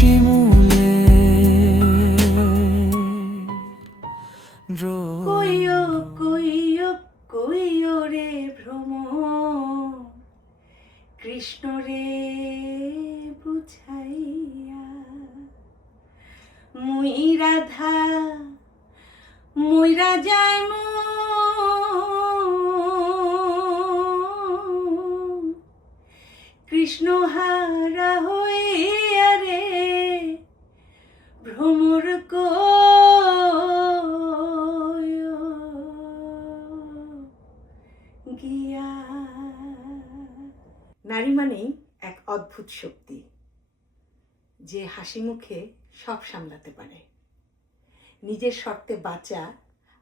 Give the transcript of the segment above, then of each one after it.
শিমুলে কইও কইও কইও রে ভ্রমর কৃষ্ণ রে বুঝাইয়া মুই রাধা মুইরা যায় কৃষ্ণ হারা হইয়া রে ভ্রমর গিয়া। নারী মানেই এক অদ্ভুত শক্তি, যে হাসি মুখে সব সামলাতে পারে। নিজের শর্তে বাঁচা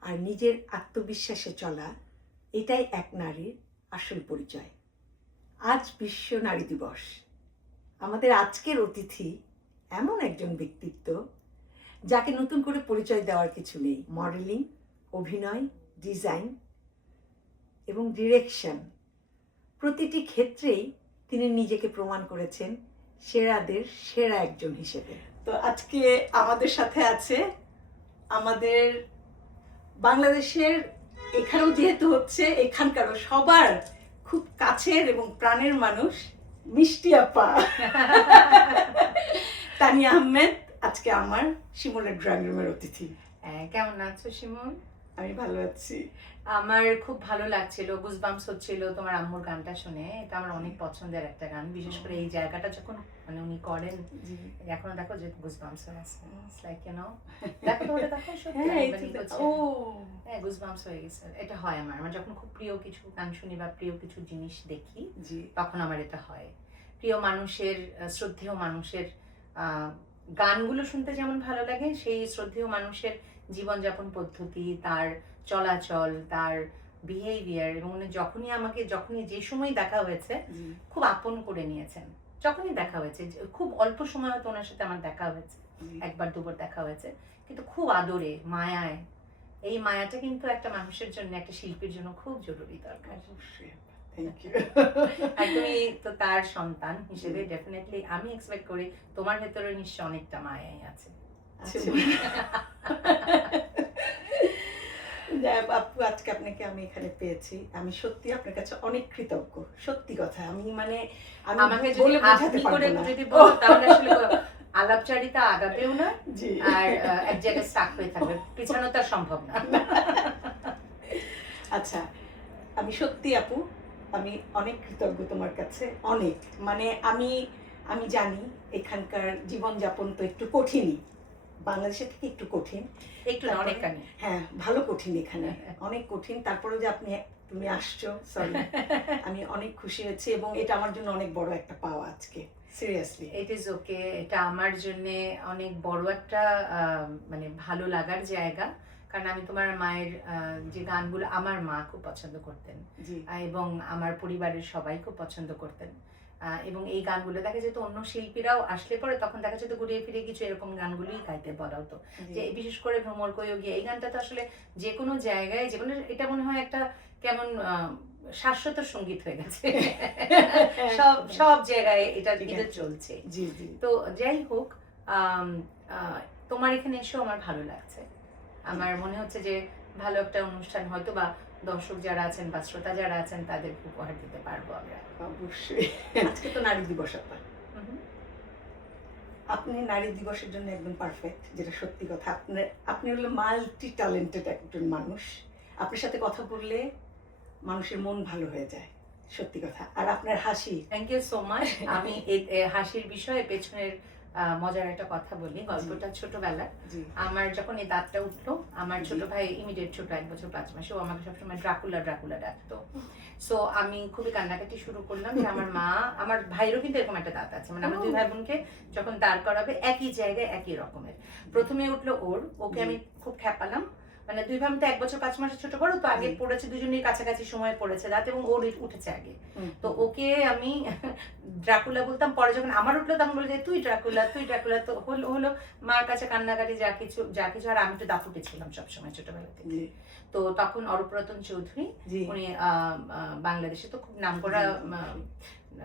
আর নিজের আত্মবিশ্বাসে চলা, এটাই এক নারীর আসল পরিচয়। আজ বিশ্ব নারী দিবস। আমাদের আজকের অতিথি এমন একজন ব্যক্তিত্ব যাকে নতুন করে পরিচয় দেওয়ার কিছু নেই। মডেলিং, অভিনয়, ডিজাইন এবং ডিরেকশন, প্রতিটি ক্ষেত্রেই তিনি নিজেকে প্রমাণ করেছেন সেরাদের সেরা একজন হিসেবে। তো আজকে আমাদের সাথে আছে আমাদের বাংলাদেশের, এখানেও যেহেতু হচ্ছে, এখানকারও সবার খুব কাছের এবং প্রাণের মানুষ মিষ্টি আপা তানিয়া আহমেদ আজকে আমার শিমুলের ড্রয়িং রুমের অতিথি। কেমন আছো শিমুল? আমি ভালো আছি। আমার খুব ভালো লাগছিল, গুজবাম্পস হচ্ছিল তোমার আম্মুর গানটা শুনে। এটা আমার অনেক পছন্দের একটা গান, বিশেষ করে এই জায়গাটা যখন মানে উনি করেন, এখনো দেখো যে গুজবাম্পস হয়ে আছে। ইটস লাইক ইউ নো, দেখো তো ওটা দেখো, সত্যি হ্যাঁ গুজবাম্পস হয়ে গেছে। এটা হয় আমার যখন খুব প্রিয় কিছু গান শুনি বা প্রিয় কিছু জিনিস দেখি, তখন আমার এটা হয়। প্রিয় মানুষের, শ্রদ্ধেয় মানুষের গানগুলো শুনতে যেমন ভালো লাগে, সেই শ্রদ্ধেয় মানুষের জীবনযাপন পদ্ধতি, তার চলাচল, তার বিহেভিয়ার, এবং যখনই যে সময় দেখা হয়েছে খুব আপন করে নিয়েছেন। যখনই দেখা হয়েছে, খুব অল্প সময় হয়তো ওনার সাথে আমার দেখা হয়েছে, একবার দুবার দেখা হয়েছে, কিন্তু খুব আদরে, মায়ায়। এই মায়াটা কিন্তু একটা মানুষের জন্য, একটা শিল্পীর জন্য খুব জরুরি দরকার। আর তুমি তো তার সন্তান হিসেবে ডেফিনেটলি আমি এক্সপেক্ট করি তোমার ভেতরে নিশ্চয় অনেকটা মায়াই আছে। আপু, আজকে আপনাকে আমি এখানে পেয়েছি, আমি সত্যি আপনার কাছে অনেক কৃতজ্ঞ। সত্যি কথা, আমি আমাকে যদি আপনি করে যদি বলো তাহলে আসলে আলাপচারিতা আগাবেও না, আর এক জায়গায় স্টাক হয়ে থাকবে, পিছানো তো সম্ভব না। আচ্ছা, আমি সত্যি আপু, আমি অনেক কৃতজ্ঞ তোমার কাছে, অনেক। মানে আমি জানি এখানকার জীবনযাপন তো একটু কঠিনই, বাংলাদেশের থেকে একটু কঠিন, একটু না অনেকখানি। হ্যাঁ, ভালো কঠিন, এখানে অনেক কঠিন। তারপরে যে তুমি আসছো, সরি, আমি অনেক খুশি হয়েছি, এবং এটা আমার জন্য অনেক বড় একটা পাওয়া আজকে, সিরিয়াসলি। ইট ইজ ওকে, এটা আমার জন্য অনেক বড় একটা মানে ভালো লাগার জায়গা। কারণ আমি তোমার মায়ের যে গানগুলো, আমার মা খুব পছন্দ করতেন এবং আমার পরিবারের সবাই খুব পছন্দ করতেন, এবং এই গানগুলো দেখা যেত অন্য শিল্পীরাও আসলে পরে তখন দেখা যেত ঘুরিয়ে ফিরে কিছু এরকম গানগুলোই গাইতে বলা হতো। যে বিশেষ করে ভ্রমর কইও গিয়ে, এই গানটা তো আসলে যে কোনো জায়গায়, যে কোনো, এটা মনে হয় একটা কেমন শাশ্বত সঙ্গীত হয়ে গেছে। সব জায়গায় এটা কিন্তু চলছে। তো যাই হোক, তোমার এখানে এসেও আমার ভালো লাগছে। আমার মনে হচ্ছে যে ভালো একটা অনুষ্ঠান হয়তো বা দর্শক যারা আছেন বা শ্রোতা যারা আছেন তাদের উপহার দিতে পারবো আমরা। অবশ্যই। আজকে তো নারী দিবস, আপনি নারী দিবসের জন্য একদম পারফেক্ট, যেটা সত্যি কথা। আপনি হলো মাল্টি ট্যালেন্টেড একজন মানুষ। আপনার সাথে কথা বললে মানুষের মন ভালো হয়ে যায়, সত্যি কথা। আর আপনার হাসি, থ্যাংক ইউ সো মাচ। আমি এই হাসির বিষয়ে পেছনের মজার একটা কথা বলি। গল্পটা ছোটবেলা, আমার যখন এই দাঁতটা উঠলো, আমার ছোট ভাই ইমিডিয়েট ছোট, 1 বছর 5 মাসে, ও আমাকে সবসময় ড্রাকুলা ড্রাকুলা ডাকতো। সো আমি খুবই কান্নাকাটি শুরু করলাম যে আমার মা, আমার ভাইয়েরও কিন্তু এরকম একটা দাঁত আছে, মানে আমার 2 ভাই বোনকে যখন দাঁড় করাবে একই জায়গায় একই রকমের, প্রথমে উঠলো ওকে আমি খুব খ্যাপালাম, মানে দুই ভাই তো 1 বছর 5 মাসের ছোট বড়, তো আগে পড়েছে দুজনেই কাছাকাছি সময় পড়েছে দাঁত, এবং ওর উঠেছে আগে। তো ওকে আমি ড্রাকুলা বলতাম, পরে যখন আমার উঠলো তখন বলে যে তুই ড্রাকুলা তুই ড্রাকুলা। তো হলো মার কাছে কান্নাকাটি যা কিছু। আর আমি তো দাপুটে ছিলাম সবসময় ছোটবেলা থেকে। তো তখন অরূপ রতন চৌধুরী, উনি বাংলাদেশে তো খুব নামকরা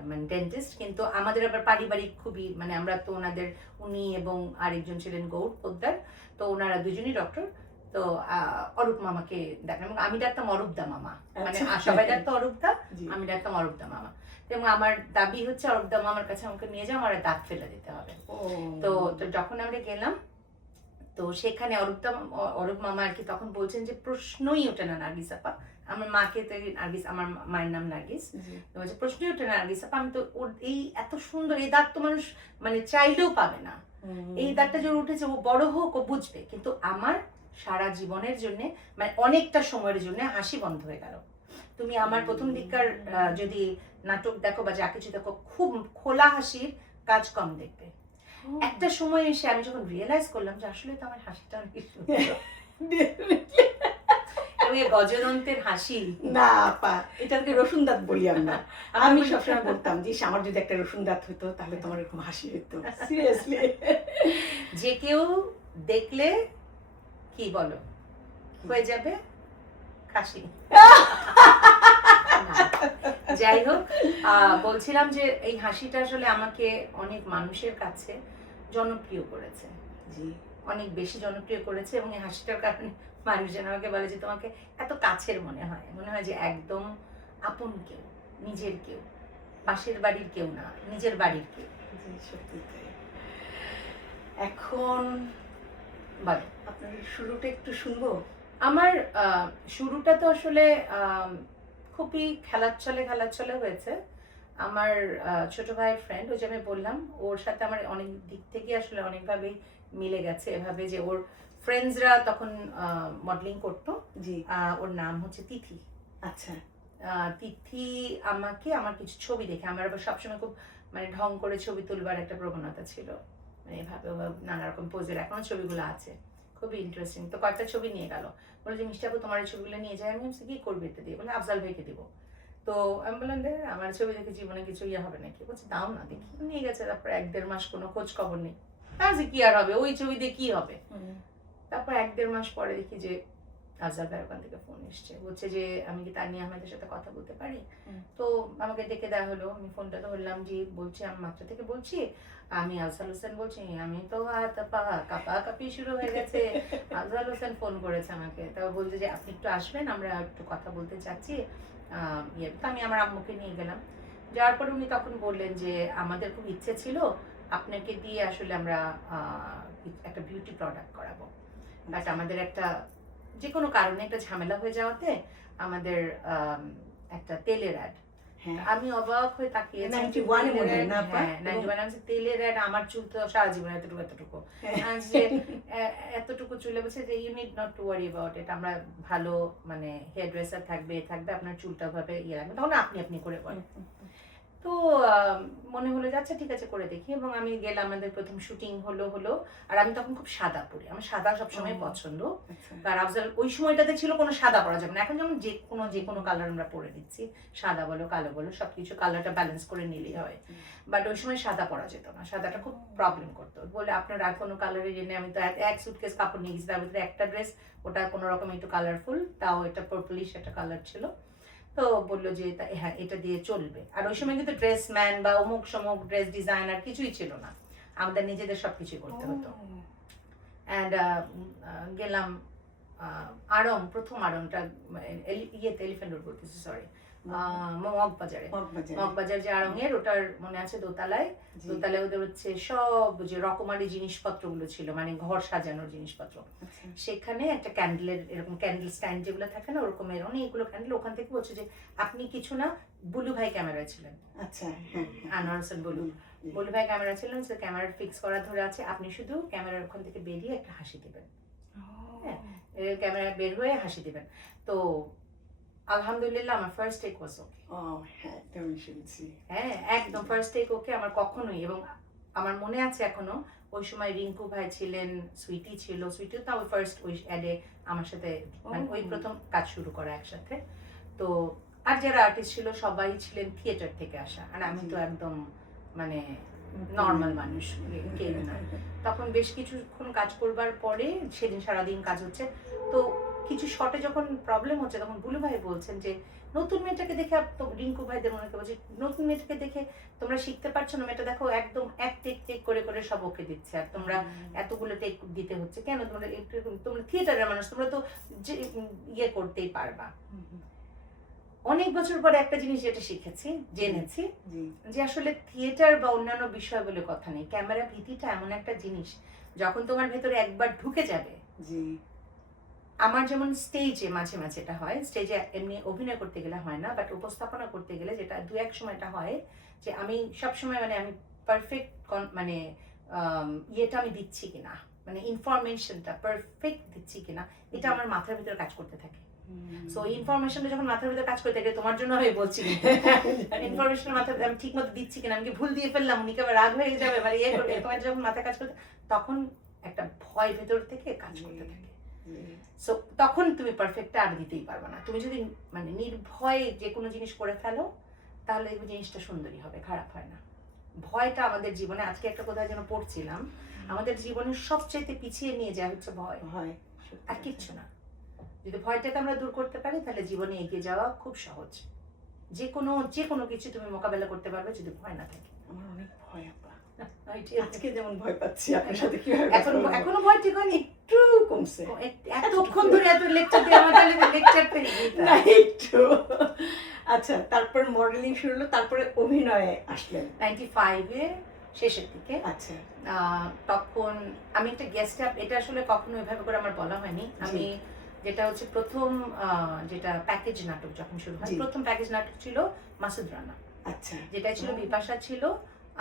মানে ডেন্টিস্ট, কিন্তু আমাদের আবার পারিবারিক খুবই, মানে আমরা তো ওনাদের, উনি এবং আরেকজন ছিলেন গৌর পোদ্দার, তো ওনারা দুজনই ডক্টর। তো অরূপ মামাকে ডাকলাম, এবং আমি ডাকতাম অরূপদা মামা, মানে সবাই ডাকতো অরূপদা, আমি ডাকতাম অরূপদা মামা। এবং আমার দাবি হচ্ছে অরূপদা মামার কাছে আমাকে নিয়ে যাও, আমার দাঁত ফেলে দিতে হবে। তো যখন আমরা গেলাম, তো সেখানে অরূপ মামা আর কি তখন বলছেন যে প্রশ্নই ওঠে না নার্গিস আপা, আমার মাকে তো নার্গিস, আমার মায়ের নাম নার্গিস, বলছে প্রশ্নই ওঠে না নার্গিস আপা, আমি তো ওর এই এত সুন্দর এই দাঁত তো মানুষ মানে চাইলেও পাবে না, এই দাঁতটা যে উঠেছে ও বড় হোক ও বুঝবে, কিন্তু আমার সারা জীবনের জন্য মানে অনেকটা সময়ের জন্য হাসি বন্ধ হয়ে গেল। তুমি আমার প্রথম দিককার যদি নাটক দেখো বা যা কিছু দেখো, খুব খোলা হাসির কাজ কম দেখবে। একটা সময় এসে আমি যখন রিয়েলাইজ করলাম যে আসলে তো আমার হাসিটা অনেক সুন্দর, গজদন্তের হাসি না আপা, এটাকে রসুন দাঁত বলি আমরা। আমি সবসময় বলতাম যে আমার যদি একটা রসুন দাঁত হতো তাহলে তোমার এরকম হাসি হতো। সিরিয়াসলি, যে কেউ দেখলে কি বলো হয়ে যাবে হাসি। যাই হোক, বলছিলাম যে এই হাসিটা আসলে আমাকে অনেক মানুষের কাছে জনপ্রিয় করেছে, জি অনেক বেশি জনপ্রিয় করেছে, এবং এই হাসিটার কারণে মানুষজন আমাকে বলে যে তোমাকে এত কাছের মনে হয় যে একদম আপন কেউ, নিজের কেউ, পাশের বাড়ির কেউ না, নিজের বাড়ির কেউ। জি সত্যি তাই। এখন বলো, আপনার শুরুটা একটু শুনবো। আমার শুরুটা তো আসলে খুবই খেলার ছলে হয়েছে। আমার ছোট ভাইয়ের ফ্রেন্ড, ওই যে আমি বললাম, ওর সাথে আমার অনেক দিক থেকে আসলে অনেকভাবেই মিলে গেছে, এভাবে যে ওর ফ্রেন্ডসরা তখন মডেলিং করতো। জি, ওর নাম হচ্ছে তিথি। আচ্ছা, তিথি আমাকে আমার কিছু ছবি দেখে, আমার আবার সবসময় খুব মানে ঢং করে ছবি তুলবার একটা প্রবণতা ছিল, মানে এভাবে নানা রকম পোজের, এখনো ছবিগুলো আছে, খুবই ইন্টারেস্টিং। তো কয়েকটা ছবি নিয়ে গেল, বলে যে মিষ্টি আপু তোমার এই ছবিগুলো নিয়ে যায়। আমি বলছি কি করবে এটা দিয়ে? বলে আফজাল ভাইকে দিব। তো আমি বললাম যে আমার ছবি দেখে জীবনে কিছু ইয়ে হবে নাকি? বলছে দাও না দেখি। নিয়ে গেছে, তারপর 1-1.5 মাস কোনো খোঁজ খবর নেই। কাজে কি আর হবে, ওই ছবি দিয়ে কি হবে? তারপর 1-1.5 মাস পরে দেখি যে আফজাল ভাইয়ের ওখান থেকে ফোন এসছে, বলছে যে আমি কি তানিয়া আহমেদের সাথে কথা বলতে পারি? তো আমাকে ডেকে দেওয়া হলো, আমি ফোনটা ধরলাম, যে বলছি আমি মাত্রা থেকে বলছি, আমি আফজাল হোসেন বলছি। আমি তো হাত পা কাঁপাকাঁপি শুরু হয়ে গেছে। আফজাল হোসেন ফোন করেছে আমাকে, তাও বলছে যে আপনি একটু আসবেন, আমরা একটু কথা বলতে চাচ্ছি। তো আমি আমার আম্মুকে নিয়ে গেলাম। যাওয়ার পর উনি তখন বললেন যে আমাদের খুব ইচ্ছে ছিল আপনাকে দিয়ে আসলে আমরা একটা বিউটি প্রোডাক্ট করাবো, বাট আমাদের একটা যে কোনো কারণে একটা ঝামেলা হয়ে যাওয়াতে আমাদের একটা তেলের অ্যাড। আমি অবাক হয়ে তাকিয়েছি, 91 মনে হয় না আপা? হ্যাঁ 91 তেলের অ্যাড। আমার চুল তো সারা জীবন এতটুকু যে এতটুকু চুলে, বলছে যে you need not to worry about it, আমরা ভালো মানে হেয়ার ড্রেসার থাকবে আপনার চুলটা ভাবে ইয়ে রাখবে, তখন আপনি করে বলেন। তো মনে হলো যে আচ্ছা ঠিক আছে করে দেখি, এবং আমি গেলাম, আমাদের প্রথম শুটিং হলো। আর আমি তখন খুব সাদা পরি, আমার সাদা সবসময় পছন্দ। আর আফজাল ওই সময়টাতে ছিল কোনো সাদা পরা যাবে না, এখন যেমন যে কোনো কালার আমরা পরে দিচ্ছি, সাদা বলো কালো বলো সবকিছু কালারটা ব্যালেন্স করে নিলেই হয়। বাট ওই সময় সাদা পরা যেত না, সাদাটা খুব প্রবলেম করতো। বলে আপনার আর কোনো কালারের জেনে, আমি তো এক সুটকেস কাপড় নিয়ে গেছি, তার ভিতরে একটা ড্রেস, ওটা কোনো রকম একটু কালারফুল, তাও এটা পার্পলিশ একটা কালার ছিল। তো বললো যে হ্যাঁ এটা দিয়ে চলবে। আর ওই সময় কিন্তু ড্রেস ম্যান বা অমুক সমুক ড্রেস ডিজাইনার কিছুই ছিল না, আমাদের নিজেদের সবকিছু করতে হতো। অ্যান্ড গেলাম প্রথম আড়ংটা এলিফ্যান্ট রোড বলতেছি, সরি মগবাজার যে আড়ংয়ের, ওটার মনে আছে দোতলায় ওদের হচ্ছে সব যে রকমারি জিনিসপত্রগুলো ছিল, মানে ঘর সাজানোর জিনিসপত্র। সেখানে একটা ক্যান্ডেলের এরকম ক্যান্ডেল স্ট্যান্ড যেগুলো থাকে না, ওরকমের অনেকগুলো ক্যান্ডেল। ওখান থেকে বলছে যে আপনি কিছু না, বুলু ভাই ক্যামেরায় ছিলেন, আচ্ছা আনোয়ার হোসেন বুলু ভাই ক্যামেরা ছিলেন, সে ক্যামেরা ফিক্স করা ধরে আছে, আপনি শুধু ক্যামেরার ওখান থেকে বেরিয়ে একটা হাসি দেবেন, হ্যাঁ ক্যামেরা বের হয়ে হাসি দেবেন। তো আলহামদুলিল্লাহ আমার ফার্স্ট টেক ওয়াজ ওকে। হ্যাঁ একদম ফার্স্ট টেক ওকে আমার কখনোই। এবং আমার মনে আছে এখনো, ওই সময় রিঙ্কু ভাই ছিলেন, সুইটি ছিল, সুইটিও তো ওই ফার্স্ট ওই অ্যাডে আমার সাথে মানে ওই প্রথম কাজ শুরু করা একসাথে। তো আর যারা আর্টিস্ট ছিল সবাই ছিলেন থিয়েটার থেকে আসা, আর আমি তো একদম মানে নর্মাল মানুষ, কেউ না। তখন বেশ কিছুক্ষণ কাজ করবার পরে সেদিন সারাদিন কাজ হচ্ছে, তো কিছু শটে যখন প্রবলেম হচ্ছে তখন বুলু ভাই বলছেন যে নতুন মেয়েটাকে দেখে, তো রিঙ্কু ভাইদের মনে বলছে নতুন মেয়েটাকে দেখে তোমরা শিখতে পারছো না, মেয়েটা দেখো একদম এক টেক টেক করে করে সব ওকে দিচ্ছে, আর তোমরা এতগুলো টেক দিতে হচ্ছে কেন, তোমরা থিয়েটারের মানুষ, তোমরা তো ইয়ে করতেই পারবা। অনেক বছর পরে একটা জিনিস যেটা শিখেছি, জেনেছি, যে আসলে থিয়েটার বা অন্যান্য বিষয় বলে কথা নেই, ক্যামেরা ভীতিটা এমন একটা জিনিস যখন তোমার ভেতরে একবার ঢুকে যাবে। আমার যেমন স্টেজে মাঝে মাঝে এটা হয়, স্টেজে এমনি অভিনয় করতে গেলে হয় না, বাট উপস্থাপনা করতে গেলে যেটা দু এক সময় এটা হয়, যে আমি সবসময় মানে আমি পারফেক্ট মানে ইয়েটা আমি দিচ্ছি কিনা, মানে ইনফরমেশনটা পারফেক্ট দিচ্ছি কিনা, এটা আমার মাথার ভিতরে কাজ করতে থাকে। সো ইনফরমেশনটা যখন মাথার ভিতরে কাজ করতে থাকে, তোমার জন্য আমি বলছি ইনফরমেশনের মাথায় আমি ঠিক মতো দিচ্ছি কিনা, আমি কি ভুল দিয়ে ফেললাম, উনি কেবল রাগ হয়ে যাবে, মানে ইয়ে করবে, তোমার যখন মাথায় কাজ করতে, তখন একটা ভয় ভেতর থেকে কাজ করতে থাকে। সো তখন তুমি পারফেক্টটা আর দিতেই পারবে না। তুমি যদি মানে নির্ভয়ে যে কোনো জিনিস করে ফেলো, তাহলে এই জিনিসটা সুন্দরী হবে, খারাপ হয় না। ভয়টা আমাদের জীবনে, আজকে একটা কোথায় যেন পড়ছিলাম, আমাদের জীবনের সবচেয়ে পিছিয়ে নিয়ে যায় হচ্ছে ভয়, আর কিচ্ছু না। যদি ভয়টাকে আমরা দূর করতে পারি, তাহলে জীবনে এগিয়ে যাওয়া খুব সহজ। যে কোনো কিছু তুমি মোকাবেলা করতে পারবে যদি ভয় না থাকে। আমার অনেক ভয় আপা, আজকে যেমন ভয় পাচ্ছি আপনার সাথে এখনো ভয় ঠিক হয়নি, একটু কমছে, এতক্ষণ ধরে এত লেকচার দিয়ে আমার লেকচারটা না একটু। আচ্ছা, তারপর মডেলিং শুরু হলো, তারপরে অভিনয়ে আসলেন 95-এ শেষের দিকে। আচ্ছা, তখন আমি একটা গেস্ট, এটা আসলে কখনো এভাবে করে আমার বলা হয়নি, আমি যেটা হচ্ছে প্রথম যেটা প্যাকেজ নাটক যখন শুরু হয়, প্রথম প্যাকেজ নাটক ছিল মাসুদ রানা। আচ্ছা, যেটা ছিল বিপাশা ছিল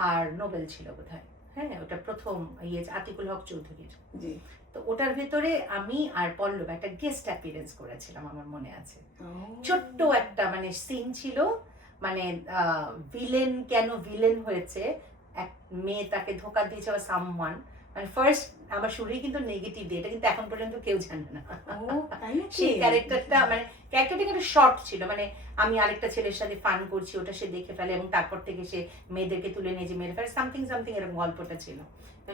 আর নোবেল ছিল বোধহয়, হ্যাঁ ওটা প্রথম ইয়ে আতিকুল হক চৌধুরীর। তো ওটার ভেতরে আমি আর পল্লব একটা গেস্ট অ্যাপিয়ারেন্স করেছিলাম, আমার মনে আছে। ছোট্ট একটা মানে সিন ছিল, মানে ভিলেন কেন ভিলেন হয়েছে, এক মেয়ে তাকে ধোকা দিয়েছে বা সামওয়ান, মানে ফার্স্ট আমার শুরুই কিন্তু নেগেটিভ দিয়ে, এটা কিন্তু এখন পর্যন্ত কেউ জানে না। সেই ক্যারেক্টারটা মানে ক্যারেক্টারটা কিন্তু শর্ট ছিল, মানে আমি আরেকটা ছেলের সাথে ফান করছি, ওটা সে দেখে ফেলে এবং তারপর থেকে সে মেয়েদেরকে তুলে নিয়ে যে মেরে ফেলে, সামথিং এরকম গল্পটা ছিল।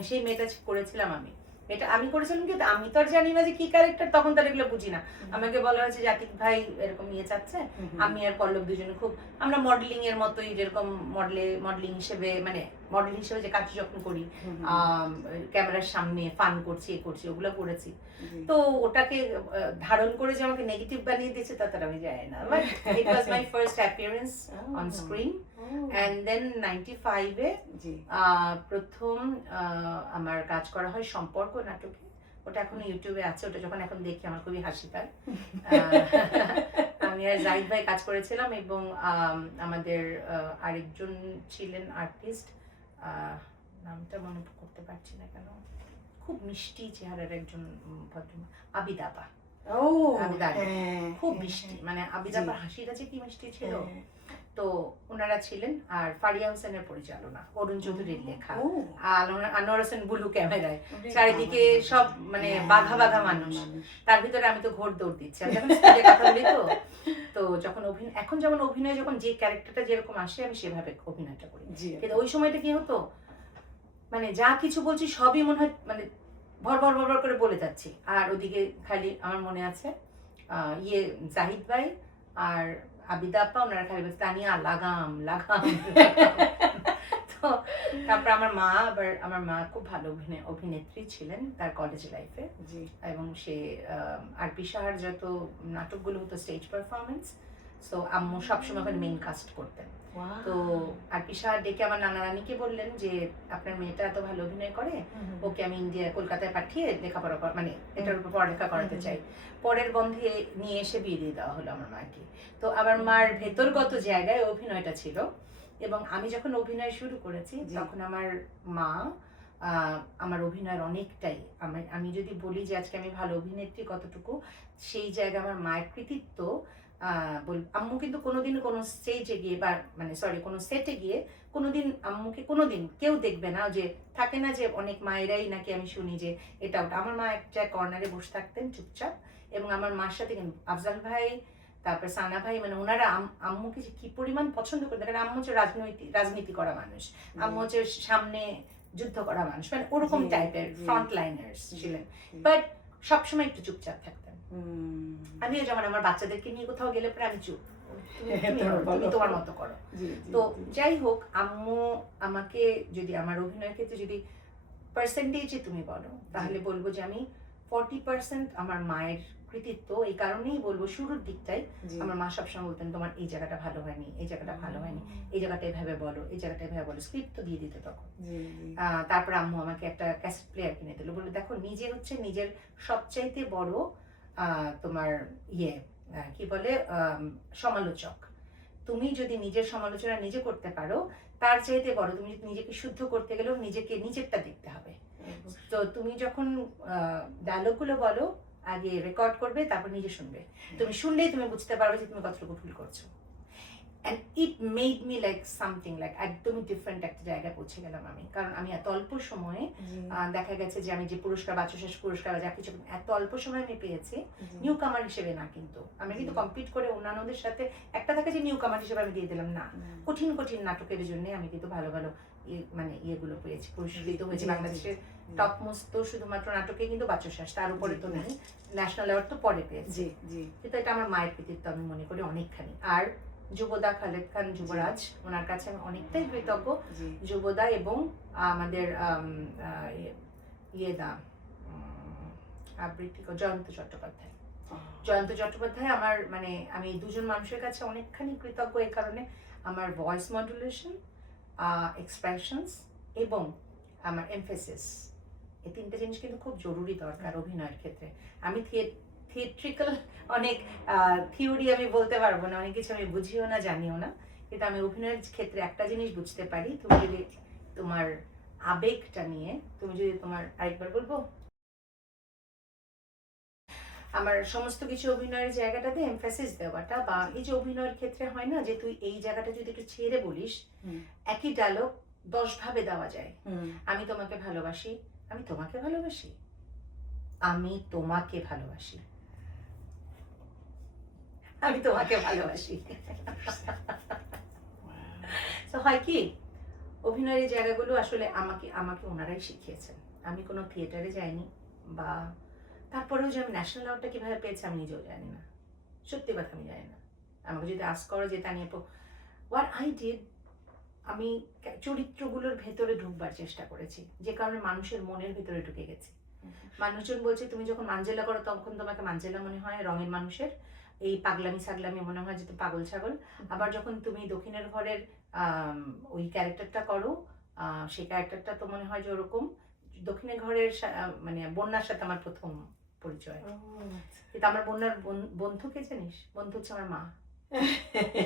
সেই মেয়েটা করেছিলাম আমি, এটা আমি করেছিলাম, কিন্তু আমি তো আর জানি না যে কি ক্যারেক্টার, তখন তার এগুলো বুঝি না। আমাকে বলা হয়েছে যে আতিক ভাই এরকম নিয়ে চাচ্ছে, আমি আর পল্লব দুজনে খুব আমরা মডেলিং এর মতোই, যেরকম মডেলিং হিসেবে মানে মডেল হিসেবে যে কাজ যখন করি, ক্যামেরার সামনে ফান করছি এ করছি, ওগুলো করেছি। তো ওটাকে ধারণ করে যে আমাকে নেগেটিভ বানিয়ে দিয়েছে তা তার আমি জানি না, but it was my first appearance on screen. And then 95-এ প্রথম আমার কাজ করা হয় সম্পর্ক নাটকে, ওটা এখন ইউটিউবে আছে, ওটা যখন এখন দেখি আমার খুবই হাসি পায়। আমি আর জাহিদ ভাই কাজ করেছিলাম, এবং আমাদের আরেকজন ছিলেন আর্টিস্ট, নামটা মনে করতে পারছি না কেন, খুব মিষ্টি চেহারার একজন ভদ্রমহিলা, আবিদাপা। খুব মিষ্টি, মানে আবিদাপার হাসিটা যে কি মিষ্টি ছিল। তো ওনারা ছিলেন, আর ফারিয়া হোসেনের পরিচালনা, অরুণ চৌধুরীর লেখা, আনোয়ার হোসেন বুলু ক্যামেরায়, চারিদিকে সব মানে বাঘা বাঘা মানুষ, তার ভিতরে আমি তো ঘোর দৌড় দিচ্ছি, আমি যখন স্কুলে কথা বলি তো যখন অভিনয়, এখন যেমন অভিনয় যখন যে ক্যারেক্টারটা যেরকম আসে আমি সেভাবে অভিনয়টা করি, কিন্তু ওই সময়টা কি হতো, মানে যা কিছু বলছি সবই মনে হয় মানে ভর ভর ভর ভর করে বলে যাচ্ছি, আর ওদিকে খালি আমার মনে আছে ইয়ে জাহিদ ভাই আর আবিদা আপা, ওনারা খালি বলছে তানিয়া লাগাম লাগাম। তো তারপর আমার মা খুব ভালো অভিনেত্রী ছিলেন তার কলেজ লাইফে, এবং সে আরপি সাহার যত নাটকগুলো হতো স্টেজ পারফরমেন্স, সো আম্মু সবসময় ওখানে মেইন কাস্ট করতেন। তো আরপি সাহা ডেকে আমার নানা রানীকে বললেন যে আপনার মেয়েটা এত ভালো অভিনয় করে, ওকে আমি কলকাতায় পাঠিয়ে লেখাপড়া মানে এটার উপর পড়ালেখা করাতে চাই। পরের বন্ধে নিয়ে এসে বিয়ে দিয়ে দেওয়া হলো আমার মাকে। তো আমার মার ভেতরগত জায়গায় অভিনয়টা ছিল, এবং আমি যখন অভিনয় শুরু করেছি তখন আমার মা আমার অভিনয়ের অনেকটাই, আমি যদি বলি যে আজকে আমি ভালো অভিনেত্রী কতটুকু, সেই জায়গায় আমার মায়ের কৃতিত্ব আম্মু কিন্তু কোনোদিন কোনো স্টেজে গিয়ে বা মানে সরি কোনো সেটে গিয়ে কোনোদিন আম্মুকে কোনোদিন কেউ দেখবে না, যে থাকে না যে অনেক মায়েরাই নাকি আমি শুনি যে এটা ওটা। আমার মা একটা কর্নারে বসে থাকতেন চুপচাপ, এবং আমার মার সাথে কিন্তু আফজাল ভাই, তারপর সানা ভাই, মানে ওনারা আম্মুকে যে কি পরিমাণ পছন্দ করতেন, কারণ আম্মু হচ্ছে রাজনীতি করা মানুষ, আম্মু হচ্ছে সামনে যুদ্ধ করা মানুষ, মানে ওরকম টাইপের ফ্রন্ট লাইনার্স ছিলেন, বাট সবসময় একটু চুপচাপ থাকতেন। আমিও যেমন আমার বাচ্চাদেরকে নিয়ে কোথাও গেলে পরে আমি চুপ, তুমি তোমার মতো করো। তো যাই হোক, আম্মু আমাকে যদি আমার অভিনয়ের ক্ষেত্রে যদি পার্সেন্টেজে তুমি বলো, তাহলে বলবো যে আমি 40% আমার মায়ের কৃতিত্ব। এই কারণেই বলবো শুরুর দিকটাই আমার মা সবসময় বলতেন তোমার এই জায়গাটা ভালো হয়নি, এই জায়গাটা ভালো হয়নি, এই জায়গাটা এভাবে বলো, এই জায়গাটা এভাবে বলো, স্ক্রিপ্ট তো দিয়ে দিত তখন। তারপর আম্মু আমাকে একটা ক্যাসেট প্লেয়ার কিনে দিল, বলে দেখো নিজে হচ্ছে নিজের সবচাইতে বড় তোমার কি বলে সমালোচক। তুমি যদি নিজের সমালোচনা নিজে করতে পারো, তার চাইতে বড় তুমি নিজেকে শুদ্ধ করতে গেলেও নিজেকে নিজেরটা দেখতে হবে। তো তুমি যখন ডায়লগগুলো বলো, আগে রেকর্ড করবে, তারপর নিজে শুনবে, তুমি শুনলেই তুমি বুঝতে পারবে যে তুমি কতটুকু ভুল করছো। And it made me like something like একদমই ডিফারেন্ট একটা জায়গায় পৌঁছে গেলাম আমি, কারণ আমি এত অল্প সময়ে দেখা গেছে যে আমি যে পুরস্কার, বাচ্চাশেষ পুরস্কার বা যা কিছু এত অল্প সময় আমি পেয়েছি, নিউ কামার হিসেবে না, কিন্তু আমি কিন্তু কম্পিট করে অন্যান্যদের সাথে একটা থাকে যে নিউ কামার হিসেবে আমি দিয়ে দিলাম না, কঠিন কঠিন নাটকের জন্য আমি কিন্তু ভালো ভালো মানে ইয়েগুলো পেয়েছি, পুরস্কৃত হয়েছে। বাংলাদেশের টপ মোস্ট তো শুধুমাত্র নাটকে কিন্তু বাচ্চাশেষ, তার উপরে তো নেই, ন্যাশনাল অ্যাওয়ার্ড তো পরে পেয়েছি, কিন্তু এটা আমার মায়ের কৃতিত্ব আমি মনে করি অনেকখানি। আর যুবদা খালেদ খান যুবরাজ, ওনার কাছে আমি অনেকটাই কৃতজ্ঞ। যুবদা এবং আমাদের আবৃত্তি জয়ন্ত চট্টোপাধ্যায়, জয়ন্ত চট্টোপাধ্যায় আমার মানে আমি দুজন মানুষের কাছে অনেকখানি কৃতজ্ঞ এই কারণে, আমার ভয়েস মডুলেশন, এক্সপ্রেশনস এবং আমার এমফেসিস, এই তিনটে জিনিস কিন্তু খুব জরুরি দরকার অভিনয়ের ক্ষেত্রে। আমি থিয়েট্রিক্যাল অনেক থিওরি আমি বলতে পারবো না, অনেক কিছু আমি বুঝিও না, জানিও না, কিন্তু আমি অভিনয়ের ক্ষেত্রে একটা জিনিস বুঝতে পারি, তুমি যদি তোমার আবেগটা নিয়ে তুমি যদি তোমার, আরেকবার বলবো, আমার সমস্ত কিছু অভিনয়ের জায়গাটাতে এমফাসিস দেওয়াটা, বা এই যে অভিনয়ের ক্ষেত্রে হয় না যে তুই এই জায়গাটা যদি একটু ছেড়ে বলিস, একই ডায়লগ 10 ভাবে দেওয়া যায়। আমি তোমাকে ভালোবাসি, আমি তোমাকে ভালোবাসি, আমি তোমাকে ভালোবাসি, আমি তোমাকে ভালোবাসি। তো হয় কি, অভিনয়ের জায়গাগুলো আসলে আমাকে আমাকে ওনারাই শিখিয়েছেন, আমি কোনো থিয়েটারে যাইনি, বা তারপরেও যে আমি ন্যাশনাল অ্যাওয়ার্ডটা কীভাবে পেয়েছি আমি নিজেও জানি না, সত্যি কথা আমি জানি না। আমাকে যদি আস করো যে তা নিয়ে হোয়াট আই ডিড, আমি চরিত্রগুলোর ভেতরে ঢুকবার চেষ্টা করেছি, যে কারণে মানুষের মনের ভেতরে ঢুকে গেছি। মানুষজন বলছে তুমি যখন মাঞ্জেলা করো তখন তোমাকে মাঞ্জেলা মনে হয় রঙের মানুষের, এই পাগলামি সাগলামি মনে হয় যে তুমি পাগল ছাগল, আবার যখন তুমি দক্ষিণের ঘরের ওই ক্যারেক্টারটা করো, সেই ক্যারেক্টারটা তো মনে হয় যে ওরকম। দক্ষিণের ঘরের মানে বন্যার সাথে আমার প্রথম পরিচয়, কিন্তু আমার বন্যার বন্ধুকে জানিস, বন্ধু হচ্ছে আমার মা।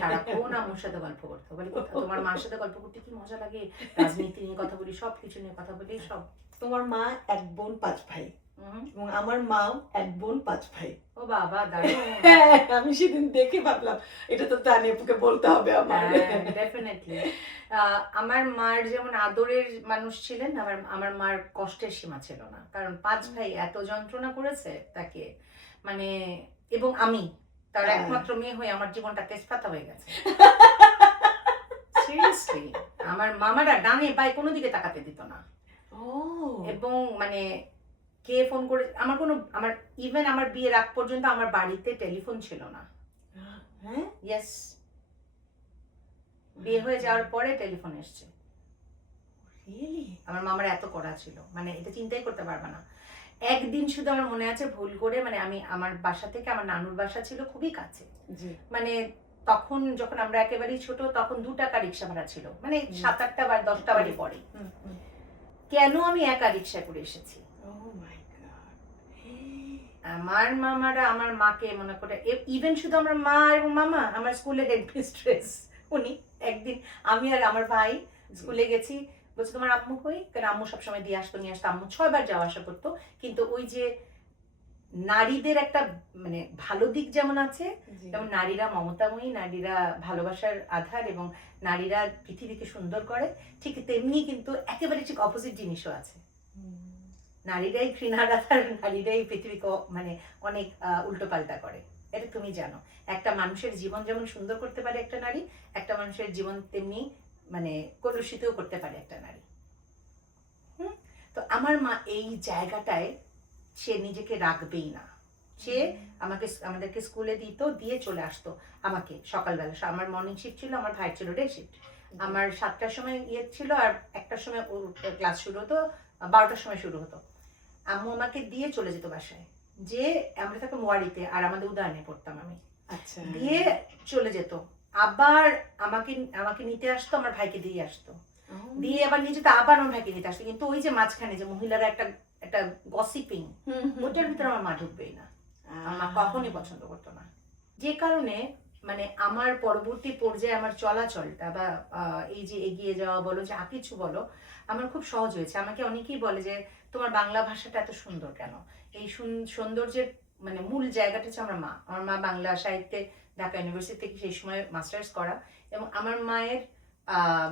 সারাক্ষণ আমার সাথে গল্প করতো, বলে তোমার মার সাথে গল্প করতে কি মজা লাগে, রাজনীতি নিয়ে কথা বলি, সব কিছু নিয়ে কথা বলি, সব। তোমার মা 1 বোন 5 ভাই, এবং আমার মাও 1 বোন 5 ভাই। ও বাবা, দারুণ। আমি সেদিন দেখে ভাবলাম এটা তো তানিয়াপুকে বলতে হবে আমার। ডেফিনেটলি। আমার মার যেমন আদরের মানুষ ছিলেন, আমার মার কষ্টের সীমা ছিল না, কারণ 5 ভাই এত যন্ত্রণা করেছে তাকে, মানে, এবং আমি তার একমাত্র মেয়ে হয়ে আমার জীবনটা তেজপাতা হয়ে গেছে। সিরিয়াসলি, আমার মামারা ডানে বাই কোনো দিকে তাকাতে দিত না। এবং মানে কে ফোন করে, আমার ইভেন আমার বিয়ের আগ পর্যন্ত আমার বাড়িতে টেলিফোন ছিল না। ইয়েস, বিয়ে হয়ে যাওয়ার পরে টেলিফোন এসছে। আমার মামার এত কড়া ছিল, মানে এটা চিন্তাই করতে পারবে না। একদিন শুধু আমার মনে আছে, ভুল করে, মানে আমি আমার বাসা থেকে আমার নানুর বাসা ছিল খুবই কাছে, মানে তখন যখন আমরা একেবারেই ছোট, তখন 2 টাকা রিক্সা ভাড়া ছিল, মানে 7-8টা বা 10টা বাড়ি পরে। কেন আমি একা রিক্সা করে এসেছি, আমার মামারা আমার মাকে মনে করে, ইভেন শুধু আমার মা এবং মামা, আমার স্কুলের হেডমিস্ট্রেস, উনি একদিন আমি আর আমার ভাই স্কুলে গেছি, বলছে তোমার আম্মু কই, কারণ আম্মু সবসময় দিয়ে আসতো নিয়ে আসতো, আম্মু 6 বার যাওয়া আসা করতো, কিন্তু ওই যে নারীদের একটা মানে ভালো দিক যেমন আছে, জি। যেমন নারীরা মমতাময়ী, নারীরা ভালোবাসার আধার এবং নারীরা পৃথিবীকে সুন্দর করে, ঠিক তেমনি কিন্তু একেবারে ঠিক অপোজিট জিনিসও আছে। নারীরাই ঘৃণার আধার, নারীরাই পৃথিবীকে মানে অনেক উল্টো পাল্টা করে। এটা তুমি জানো। একটা মানুষের জীবন যেমন সুন্দর করতে পারে একটা নারী, একটা মানুষের জীবন তেমনি মানে কলুষিতও করতে পারে একটা নারী। তো আমার মা এই জায়গাটায় সে নিজেকে রাখবেই না। সে আমাদেরকে স্কুলে দিত, দিয়ে চলে আসতো আমাকে সকালবেলা। আমার মর্নিং শিফট ছিল, আমার ভাইয়ের ছিল ডে শিফট। আমার 7টার সময় ইয়ে ছিল, আর 1টার সময় ক্লাস শুরু হতো, 12টার সময় শুরু হতো। আম্মু আমাকে দিয়ে চলে যেত বাসায়, যে আমরা থাকতাম ওয়ারিতে আর আমাদের উদয়নে পড়তাম আমি। আচ্ছা। দিয়ে চলে যেত, আবার আমাকে নিতে আসতো, আমার ভাইকে দিয়ে আসতো, দিয়ে আবার নিয়ে যেত, আবার আমার ভাইকে নিতে আসতো। কিন্তু ওই যে মাঝখানে যে মহিলারা একটা গসিপিং, ওটার ভিতরে আমার মা ঢুকবেই না। আমার মা কখনই পছন্দ করতো না। যে কারণে মানে আমার পরবর্তী পর্যায়ে আমার চলাচলটা বা এই যে এগিয়ে যাওয়া বলো, যা কিছু বলো, আমার খুব সহজ হয়েছে। আমাকে অনেকেই বলে যে তোমার বাংলা ভাষাটা এত সুন্দর কেন? এই সৌন্দর্যের মানে মূল জায়গাটা হচ্ছে আমার মা। আমার মা বাংলা সাহিত্যে ঢাকা ইউনিভার্সিটি থেকে সেই সময় মাস্টার্স করা, এবং আমার মায়ের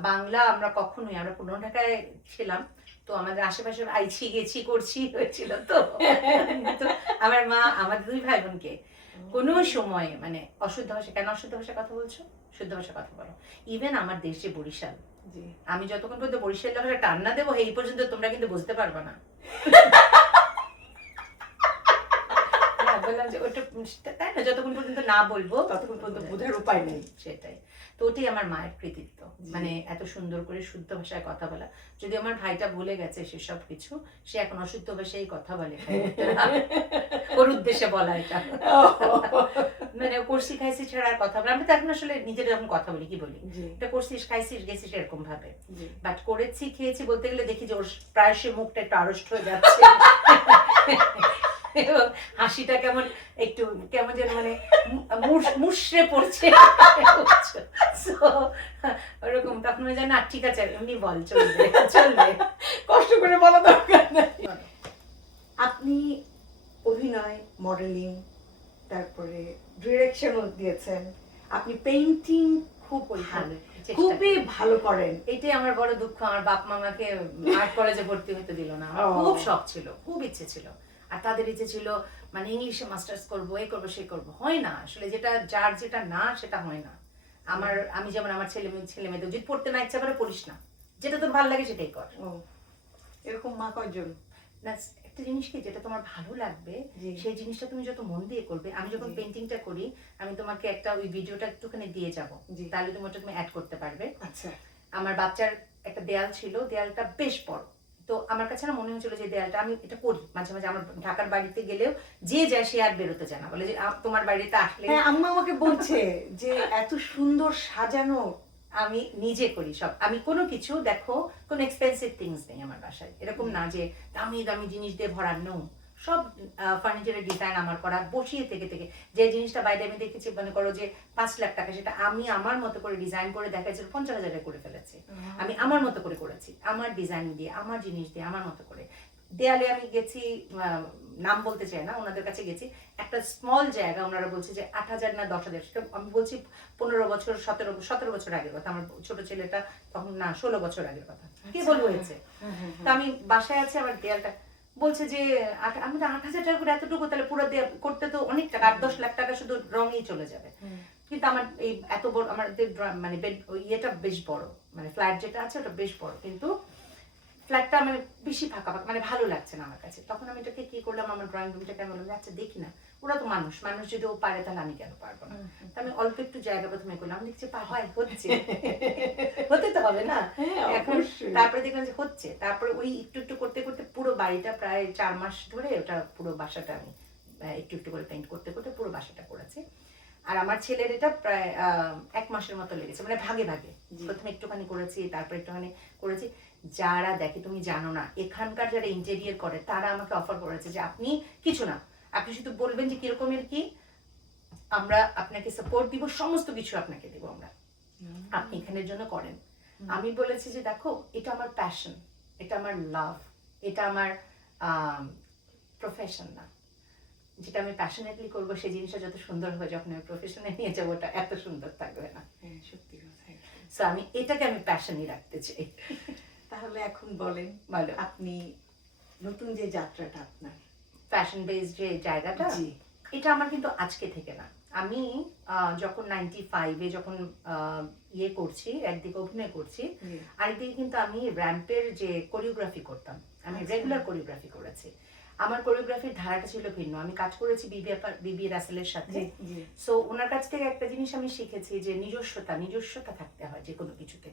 বাংলা আমরা কখনোই, আমরা পুরনো ঢাকায় ছিলাম তো আমাদের আশেপাশে আইছি গেছি করছি হয়েছিল, তো তো আমার মা আমাদের 2 ভাই বোনকে কোনো সময় মানে অশুদ্ধ ভাষা, কেন অশুদ্ধ ভাষায় কথা বলছো, শুদ্ধ ভাষা কথা বলো। ইভেন আমার দেশ যে বরিশাল, আমি যতক্ষণ পর্যন্ত বরিশাল ভাষা টান না দেবো এই পর্যন্ত তোমরা কিন্তু বুঝতে পারবে না। বললাম যে ওটা তাই না, যতক্ষণ পর্যন্ত না বলবো ততক্ষণ পর্যন্ত বোঝার উপায় নেই। সেটাই। তো ওটাই আমার মায়ের কৃতিত্ব, মানে এত সুন্দর করে শুদ্ধ ভাষায় কথা বলা। যদি আমার ভাইটা ভুলে গেছে সেসব কিছু, সে এখন অশুদ্ধ ভাষায় কথা বলে। ওর উদ্দেশ্যে বলা এটা, মানে করছি খাইছি ছাড়া আর কথা বলে। আমরা তো এখন আসলে নিজেরা যখন কথা বলি কি বলি, এটা করছিস খাইছিস গেছিস এরকম ভাবে, বাট করেছি খেয়েছি বলতে গেলে দেখি যে ওর প্রায় সে মুখটা একটু আড়ষ্ট হয়ে যাচ্ছে, এবং হাসিটা কেমন একটু কেমন যেন মানে মুশড়ে পড়ছে। ওরকম তখন ওই না, ঠিক আছে এমনি বল, চলবে চলবে, কষ্ট করে বলা দরকার নাই। আপনি অভিনয়, মডেলিং, তারপরে ডিরেকশনও দিয়েছেন, আপনি পেইন্টিং খুব ভালো, খুবই ভালো করেন। এটাই আমার বড় দুঃখ, আমার বাপ মা আমাকে আর্ট কলেজে ভর্তি হতে দিল না। আমার খুব শখ ছিল, খুব ইচ্ছে ছিল, আর তাদের ইচ্ছে ছিল মানে ইংলিশে মাস্টার্স করবো, এই করবো সে করবো। হয় না আসলে, যেটা যার যেটা না সেটা হয় না। আমি যেমন আমার ছেলে মেয়েদের যদি পড়তে না ইচ্ছা করে পড়িস না, যেটা তোর ভালো লাগে সেটাই কর। এরকম মা কয়জন? না, একটা জিনিস কি, যেটা তোমার ভালো লাগবে সেই জিনিসটা তুমি যত মন দিয়ে করবে। আমি যখন পেইন্টিংটা করি, আমি তোমাকে একটা ওই ভিডিওটা একটুখানি দিয়ে যাব, তাহলে তুমি ওটা তুমি অ্যাড করতে পারবে। আচ্ছা। আমার বাচ্চার একটা দেয়াল ছিল, দেয়ালটা বেশ বড়, তো আমার কাছে না মনে হচ্ছিল যে দেয়ালটা আমি এটা করি মাঝে মাঝে। আমার ঢাকার বাড়িতে গেলেও যে যায় সে আর বেরোতে চায় না, বলে যে তোমার বাড়িতে আসলে। হ্যাঁ, আম্মা আমাকে বলছে যে এত সুন্দর সাজানো। আমি নিজে করি সব। আমি কোনো কিছু দেখো, কোনো এক্সপেন্সিভ থিংস নেই আমার বাসায়, এরকম না যে দামি দামি জিনিস দিয়ে ভরানো। সব ফার্নিচারের ডিজাইন আমার করা, বসিয়ে থেকে থেকে। যে জিনিসটা বাইরে আমি দেখেছি মনে করো যে 5 লাখ টাকা, সেটা আমি আমার মতো করে ডিজাইন করে দেখাচ্ছি 50,000 করে ফেলেছি। আমি আমার মতো করে করেছি, আমার ডিজাইন দিয়ে, আমার জিনিস দিয়ে, আমার মতো করে। দেয়ালে আমি গেছি, নাম বলতে চাই না, ওনাদের কাছে গেছি, একটা স্মল জায়গা, ওনারা বলছে যে 8,000 না 10,000, সেটা আমি বলছি 15 বছর 17 বছর আগের কথা। আমার ছোট ছেলেটা তখন না 16 বছর আগের কথা, কে বলবো হয়েছে। তা আমি বাসায় আছি, আমার দেয়ালটা বলছে যে আমি তো 8,000 টাকা করে এতটুকু, তাহলে পুরো দেয়াল করতে তো অনেক টাকা, 8-10 লাখ টাকা শুধু রঙেই চলে যাবে। কিন্তু আমার এই এত বড় আমাদের মানে ইয়েটা বেশ বড়, মানে ফ্ল্যাট যেটা আছে ওটা বেশ বড়, কিন্তু ফ্ল্যাটটা মানে বেশি ফাঁকা ফাঁকা, মানে ভালো লাগছে না আমার কাছে। তখন আমি এটাকে কি করলাম, আমার ড্রয়িং রুমটাকে আমি বললাম আচ্ছা দেখি না, ওরা তো মানুষ যদি ও পারে তাহলে আমি কেন পারবো না। তো আমি অল্প একটু জায়গা প্রথমে করলাম, আমি দেখছি হয় হচ্ছে, হতে তো হবে না এখন। তারপরে দেখলাম যে হচ্ছে, তারপরে ওই একটু একটু করতে করতে পুরো বাড়িটা প্রায় 4 মাস ধরে, ওটা পুরো বাসাটা আমি একটু একটু করে পেইন্ট করতে করতে পুরো বাসাটা করেছি। আর আমার ছেলের এটা প্রায় 1 মাসের মতো লেগেছে, মানে ভাগে ভাগে। প্রথমে একটুখানি করেছি, তারপর একটুখানি করেছি। যারা দেখে, তুমি জানো না, এখানকার যারা ইন্টেরিয়র করে তারা আমাকে অফার করেছে যে আপনি কিছু না, আপনি শুধু বলবেন যে কিরকমের কি, আমরা আপনাকে সাপোর্ট দিব, সমস্ত কিছু আপনাকে দেবো আমরা, আপনি এখানের জন্য করেন। আমি বলেছি যে দেখো, এটা আমার প্যাশন, এটা আমার লাভ, এটা আমার প্রফেশন না। যেটা আমি প্যাশনেটলি করবো সেই জিনিসটা যত সুন্দর হবে, যখন আমি প্রফেশনে নিয়ে যাবো ওটা এত সুন্দর থাকবে না। হ্যাঁ, সত্যি কথা। সো আমি এটাকে আমি প্যাশনই রাখতে চাই। তাহলে এখন বলেন, ভালো আপনি নতুন যে যাত্রাটা আপনার, ফ্যাশন বেসড যে জায়গাটা, জি এটা আমার কিন্তু আজকে থেকে না। আমি যখন 95-এ যখন ইয়ে করছি, একদিকে অভিনয় করছি, জি। আরেকদিকে কিন্তু আমি র্যাম্পের যে কোরিওগ্রাফি করতাম, আমি আচ্ছা। রেগুলার কোরিওগ্রাফি করেছি। আমার কোরিওগ্রাফির ধারাটা ছিল ভিন্ন। আমি কাজ করেছি বিবি রাসেলের সাথে। জি জি সো ওনার কাছ থেকে একটা জিনিস আমি শিখেছি যে নিজস্বতা থাকতে হয় যে কোনো কিছুতে।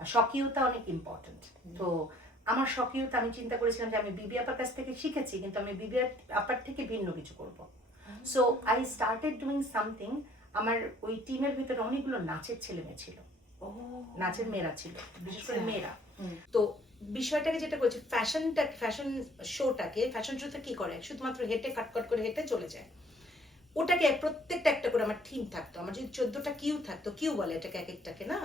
আর স্বকীয়তা অনেক ইম্পর্টেন্ট। তো আমার স্বকীয়তা, আমি চিন্তা করেছিলাম যে আমি বিবি আপার কাছ থেকে শিখেছি, কিন্তু আমি বিবি আপার থেকে ভিন্ন কিছু করব। So I started doing something. আমার ওই টিমের ভিতরে অনেকগুলো নাচের ছেলে মেয়ে ছিল, নাচের মেয়েরা ছিল, বিশেষ করে মেয়েরা। তো বিষয়টাকে যেটা করছে, ফ্যাশন শোতে কি করে, শুধুমাত্র হেঁটে কাটকট করে হেঁটে চলে যায়। ওটাকে প্রত্যেকটা একটা করে আমার থিম থাকতো। আমার যদি 14টা কিউ থাকতো, কিউ বলে এটাকে এক একটাকে, না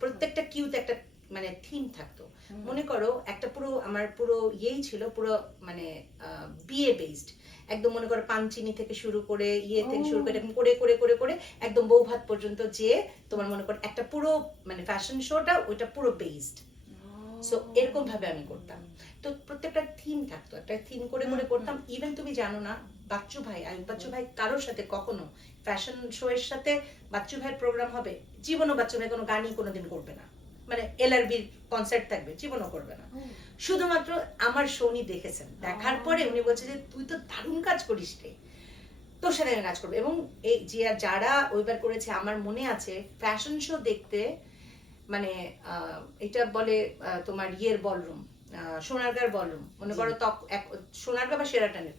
প্রত্যেকটা কিউতে একটা মানে থিম থাকতো। মনে করো একটা পুরো আমার পুরো ইয়েই ছিল, পুরো মানে বিয়ে বেসড, একদম মনে করো পানচিনি থেকে শুরু করে থেকে শুরু করে এরকম করে করে করে করে একদম বৌভাত পর্যন্ত, যে তোমার মনে করো একটা পুরো মানে ফ্যাশন শোটা ওইটা পুরো বেসড। সো এরকম ভাবে আমি করতাম। তো প্রত্যেকটা থিম থাকতো, একটা থিম করে করে করতাম। ইভেন তুমি জানো না, বাচ্চু ভাই, আয়ুব বাচ্চু ভাই কারোর সাথে কখনো ফ্যাশন শো এর সাথে বাচ্চু ভাইয়ের প্রোগ্রাম হবে, জীবনও বাচ্চু ভাই কোনো গানই কোনোদিন করবে না। মানে এলআরবির কনসার্ট থাকবে, জীবনও করবে না। শুধুমাত্র আমার শো উনি দেখেছেন, দেখার পরে উনি বলছে যে তুই তো দারুণ কাজ করিস রে, তোর সাথে আমি কাজ করবো। এবং এই যে যারা ওইবার করেছে, আমার মনে আছে ফ্যাশন শো দেখতে, মানে এটা বলে তোমার ইয়ের বলরুম, সোনারগাঁর বলরুম, মনে করো সোনারগাঁ বা শেরাটনের,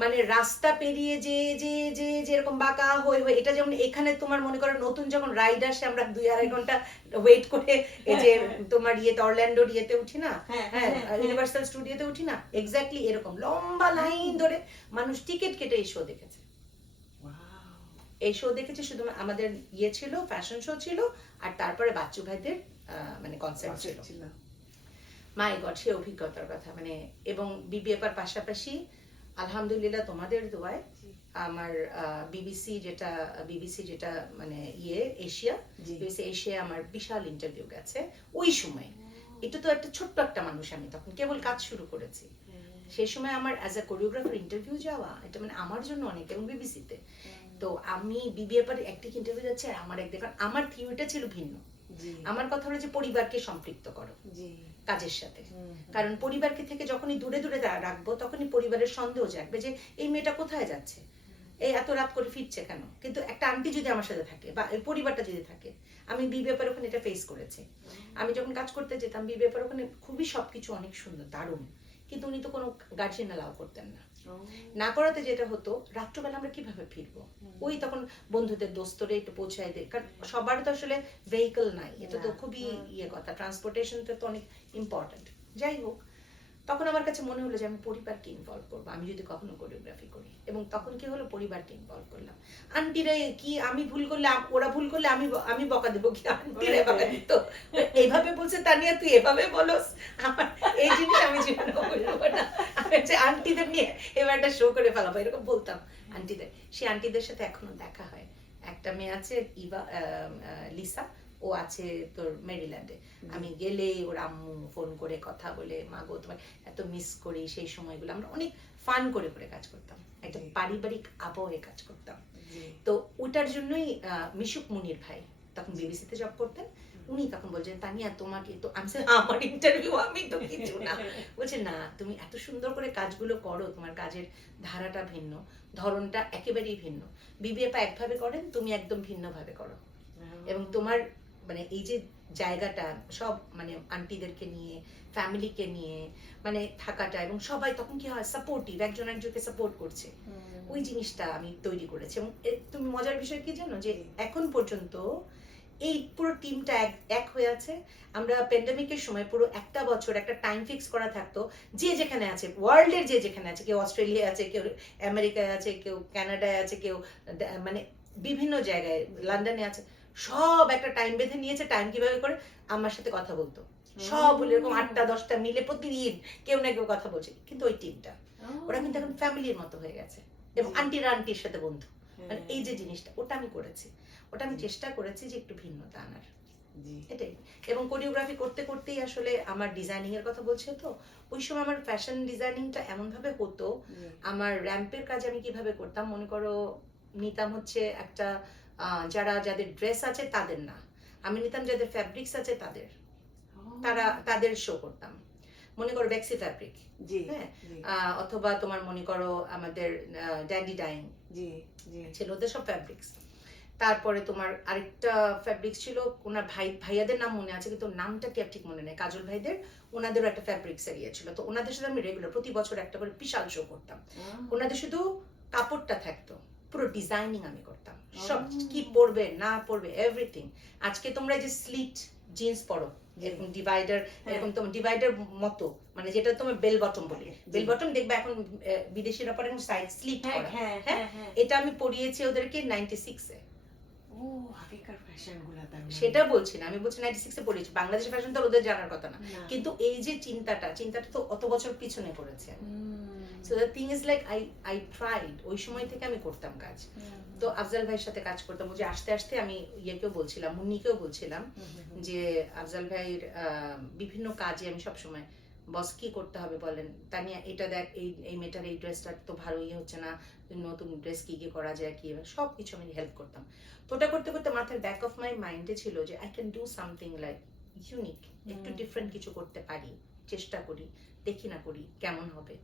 মানে রাস্তা পেরিয়ে যে যে যে যেরকম বাঁকা হয়ে হয়ে, এটা যেমন এখানে তোমার মনে করো নতুন যখন রাইড আসে আমরা 2-2.5 ঘন্টা ওয়েট করে এই যে তোমার ইয়েতে অরল্যান্ডোর ইয়েতে উঠি না, হ্যাঁ ইউনিভার্সাল স্টুডিওতে উঠি না, এক্স্যাক্টলি এরকম লম্বা লাইন ধরে মানুষ টিকিট কেটে এই শো দেখেছে। এই শো দেখেছি, শুধু আমাদের ইয়ে ছিল, ফ্যাশন শো ছিল, আর তারপরে বাচ্চু ভাইদের মানে কনসার্ট ছিল। মাই গড, সে অভিজ্ঞতার কথা মানে। এবং বিবিএফআর পাশাপাশি আলহামদুলিল্লাহ তোমাদের দোয়ায় আমার বিবিসি যেটা মানে ইয়ে এশিয়া, বিবিসি এশিয়া আমার বিশাল ইন্টারভিউ গেছে ওই সময়। এটা তো একটা ছোট্ট একটা মানুষ, আমি তখন কেবল কাজ শুরু করেছি। সেই সময় আমার অ্যাজ আ কোরিওগ্রাফার ইন্টারভিউ যাওয়া, এটা মানে আমার জন্য অনেক। এবং বিবিসিতে তো আমি বিবিএফআর একটা ইন্টারভিউ যাচ্ছি, আর আমার কারণ আমার থিওরিটা ছিল ভিন্ন। আমার কথা হলো যে পরিবারকে সম্পৃক্ত করো কাজের সাথে, কারণ পরিবারকে থেকে যখনই দূরে দূরে রাখবো, তখনই পরিবারের সন্দেহ জাগবে যে এই মেয়েটা কোথায় যাচ্ছে, এই এত রাত করে ফিরছে কেন। কিন্তু একটা আন্টি যদি আমার সাথে থাকে বা পরিবারটা যদি থাকে, আমি বিবিএফআর ওখানে এটা ফেস করেছি। আমি যখন কাজ করতে যেতাম বিবিএফআর ওখানে, খুবই সবকিছু অনেক সুন্দর দারুণ, কিন্তু উনি তো কোনো গার্জিয়ান অ্যালাউ করতেন না। না করাতে যেটা হতো, রাত্রবেলা আমরা কিভাবে ফিরবো, ওই তখন বন্ধুদের দোস্তরে একটু পৌঁছায় দেয়, কারণ সবার তো আসলে ভেহিকল নাই, এটা তো খুবই ইয়ে কথা, ট্রান্সপোর্টেশনটা তো অনেক ইম্পর্টেন্ট। যাই হোক, তখন আমার কাছে মনে হলো যে আমি পরিবারকে ইনভলভ করবো, আমি যদি কখনো কোরিওগ্রাফি করি। এবং তখন কি হলো, পরিবারকে ইনভলভ করলাম। আন্টিরা কি, আমি ভুল করলে, ওরা ভুল করলে আমি বকা দেবো কি, আন্টিরা বকা দিত, এইভাবে বলছে তানিয়া তুই এভাবে বলস, আমার এই জিনিস আমি জীবনে বলবো না, আমি হচ্ছে আন্টিদের নিয়ে এবার একটা শো করে ফেলাবো, এরকম বলতাম আন্টিদের। সেই আন্টিদের সাথে এখনো দেখা হয়। একটা মেয়ে আছে লিসা, ও আছে তোর মেরিল্যান্ডে। আমি গেলে ওর আম্মু ফোন করে কথা বলে, মা গো তোমার এত মিস করি, সেই সময়গুলো আমরা অনেক ফান করে করে কাজ করতাম, একটা পারিবারিক আবহে কাজ করতাম। তো ওটার জন্যই মিশুক মুনির ভাই তখন বিবিসিতে জব করতেন, উনি তখন বলছেন তানিয়া তোমাকে তো, আমি আমার ইন্টারভিউ, আমি তো কিছু না। বলছে না, তুমি এত সুন্দর করে কাজগুলো করো, তোমার কাজের ধারাটা ভিন্ন, ধরনটা একেবারেই ভিন্ন। বিবিএফ একভাবে করেন, তুমি একদম ভিন্ন ভাবে করো। এবং তোমার মানে এই যে জায়গাটা, সব মানে আন্টিদেরকে নিয়ে, ফ্যামিলিকে নিয়ে মানে থাকাটা, এবং সবাই তখন কি হয় সাপোর্টিভ, একজন একজনকে সাপোর্ট করছে, ওই জিনিসটা আমি তৈরি করেছি। এবং তুমি মজার বিষয় কি জানো, যে এখন পর্যন্ত এই পুরো টিমটা এক হয়ে আছে। আমরা প্যান্ডেমিকের সময় পুরো একটা বছর একটা টাইম ফিক্স করা থাকতো, যে যেখানে আছে ওয়ার্ল্ডের, যে যেখানে আছে, কেউ অস্ট্রেলিয়া আছে, কেউ আমেরিকায় আছে, কেউ কানাডায় আছে, কেউ মানে বিভিন্ন জায়গায়, লন্ডনে আছে, সব একটা টাইম বেঁধে নিয়েছে, টাইম কিভাবে করে আমার সাথে কথা বলতো, সব এরকম 8টা-10টা মিলে প্রতিদিন কেউ না কেউ কথা বলছে। কিন্তু ওই টিমটা, ওরা কিন্তু এখন ফ্যামিলির মতো হয়ে গেছে। এবং জি। আন্টিরা আন্টির সাথে বন্ধু, মানে হ্যাঁ, এই যে জিনিসটা ওটা আমি করেছি, ওটা আমি চেষ্টা করেছি যে একটু ভিন্নতা আনার, জি এটাই। এবং কোরিওগ্রাফি করতে করতেই আসলে আমার ডিজাইনিং এর কথা বলছে তো, ওই সময় আমার ফ্যাশন ডিজাইনিংটা এমন ভাবে হতো, জি আমার র্যাম্পের কাজ আমি কিভাবে করতাম মনে করো, নিতাম হচ্ছে একটা যাদের ড্রেস আছে তাদের না, আমি নিতাম যাদের ফ্যাব্রিক্স আছে তাদের, তাদের শো করতাম, মনে করো বেক্সি ফ্যাব্রিক, জি হ্যাঁ, জি অথবা তোমার মনে করো আমাদের ড্যান্ডি ডাইং জি জি ছিল, ওদের সব ফ্যাব্রিক্স। তারপরে তোমার আরেকটা ফ্যাব্রিক্স ছিল, ওনার ভাইয়াদের নাম মনে আছে কিন্তু নামটা কি আর ঠিক মনে নেই, কাজল ভাইদের, ওনাদেরও একটা ফ্যাব্রিক্স এরিয়া ছিল, তো ওনাদের সাথে আমি রেগুলার প্রতি বছর একটা করে বিশাল শো করতাম। ওনাদের শুধু কাপড়টা থাকতো, পুরো ডিজাইনিং আমি করতাম, সব কি পরবে না পরবে এভরিথিং। আজকে তোমরা যে স্লিট জিন্স পরো এরকম ডিভাইডার, এরকম তোমার ডিভাইডার মতো, মানে যেটা তোমার বেল বটম বলি, বেল বটম দেখবে এখন বিদেশিরা পরে সাইড স্লিট হ্যাঁ করা, হ্যাঁ হ্যাঁ, হ্যাঁ এটা আমি পরিয়েছি ওদেরকে 96-এ। ও আগেকার ফ্যাশন গুলা তার মানে। সেটা বলছি না, আমি বলছি 96-এ পড়েছি, বাংলাদেশের ফ্যাশন তো আর ওদের জানার কথা না, না। কিন্তু এই যে চিন্তাটা তো অত বছর পিছনে করেছে। Hmm, so the thing is like I tried, ওই সময় থেকে আমি করতাম কাজ। তো আফজাল ভাইয়ের সাথে কাজ করতাম, যে আস্তে আস্তে আমি ইয়েকেও বলছিলাম, মুন্নিকেও বলছিলাম যে আফজাল ভাইয়ের বিভিন্ন কাজে আমি সবসময়, বস কি করতে হবে বলেন, তানিয়া এটা দেখ, এই মেয়েটার এই ড্রেসটা তো ভালো ইয়ে হচ্ছে না, নতুন ড্রেস কি কি করা যায়, কি সব কিছু আমি হেল্প করতাম। তো ওটা করতে করতে মাথার ব্যাক অফ মাই মাইন্ডে ছিল যে I can do something like unique, একটু ডিফারেন্ট কিছু করতে পারি, চেষ্টা করি, দেখি না করি কেমন হবে।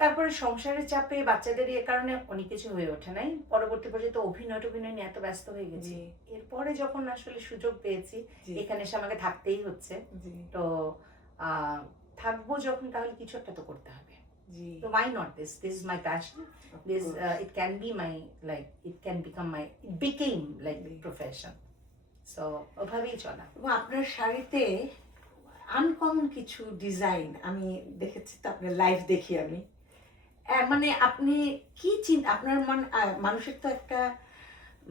তারপরে সংসারের চাপে বাচ্চাদের এর কারণে অনেক কিছু হয়ে ওঠে নাই, পরবর্তী পর্যায়ে তো অভিনয় নিয়ে এত ব্যস্ত হয়ে গেছি, জি। এরপরে যখন আসলে সুযোগ পেয়েছি জি। এখানে এসে আমাকে থাকতেই হচ্ছে, জি তো থাকবো যখন তাহলে কিছু একটা তো করতে হবে, জি তো why not this is my passion, this it can be my, like it can become my, it became like the profession, so ওভাবেই চলা। এবং আপনার শাড়িতে আনকমন কিছু ডিজাইন আমি দেখেছি, তো আপনার লাইভ দেখি আমি, মানে আপনি কি চিন্তা, আপনার মানুষের তো একটা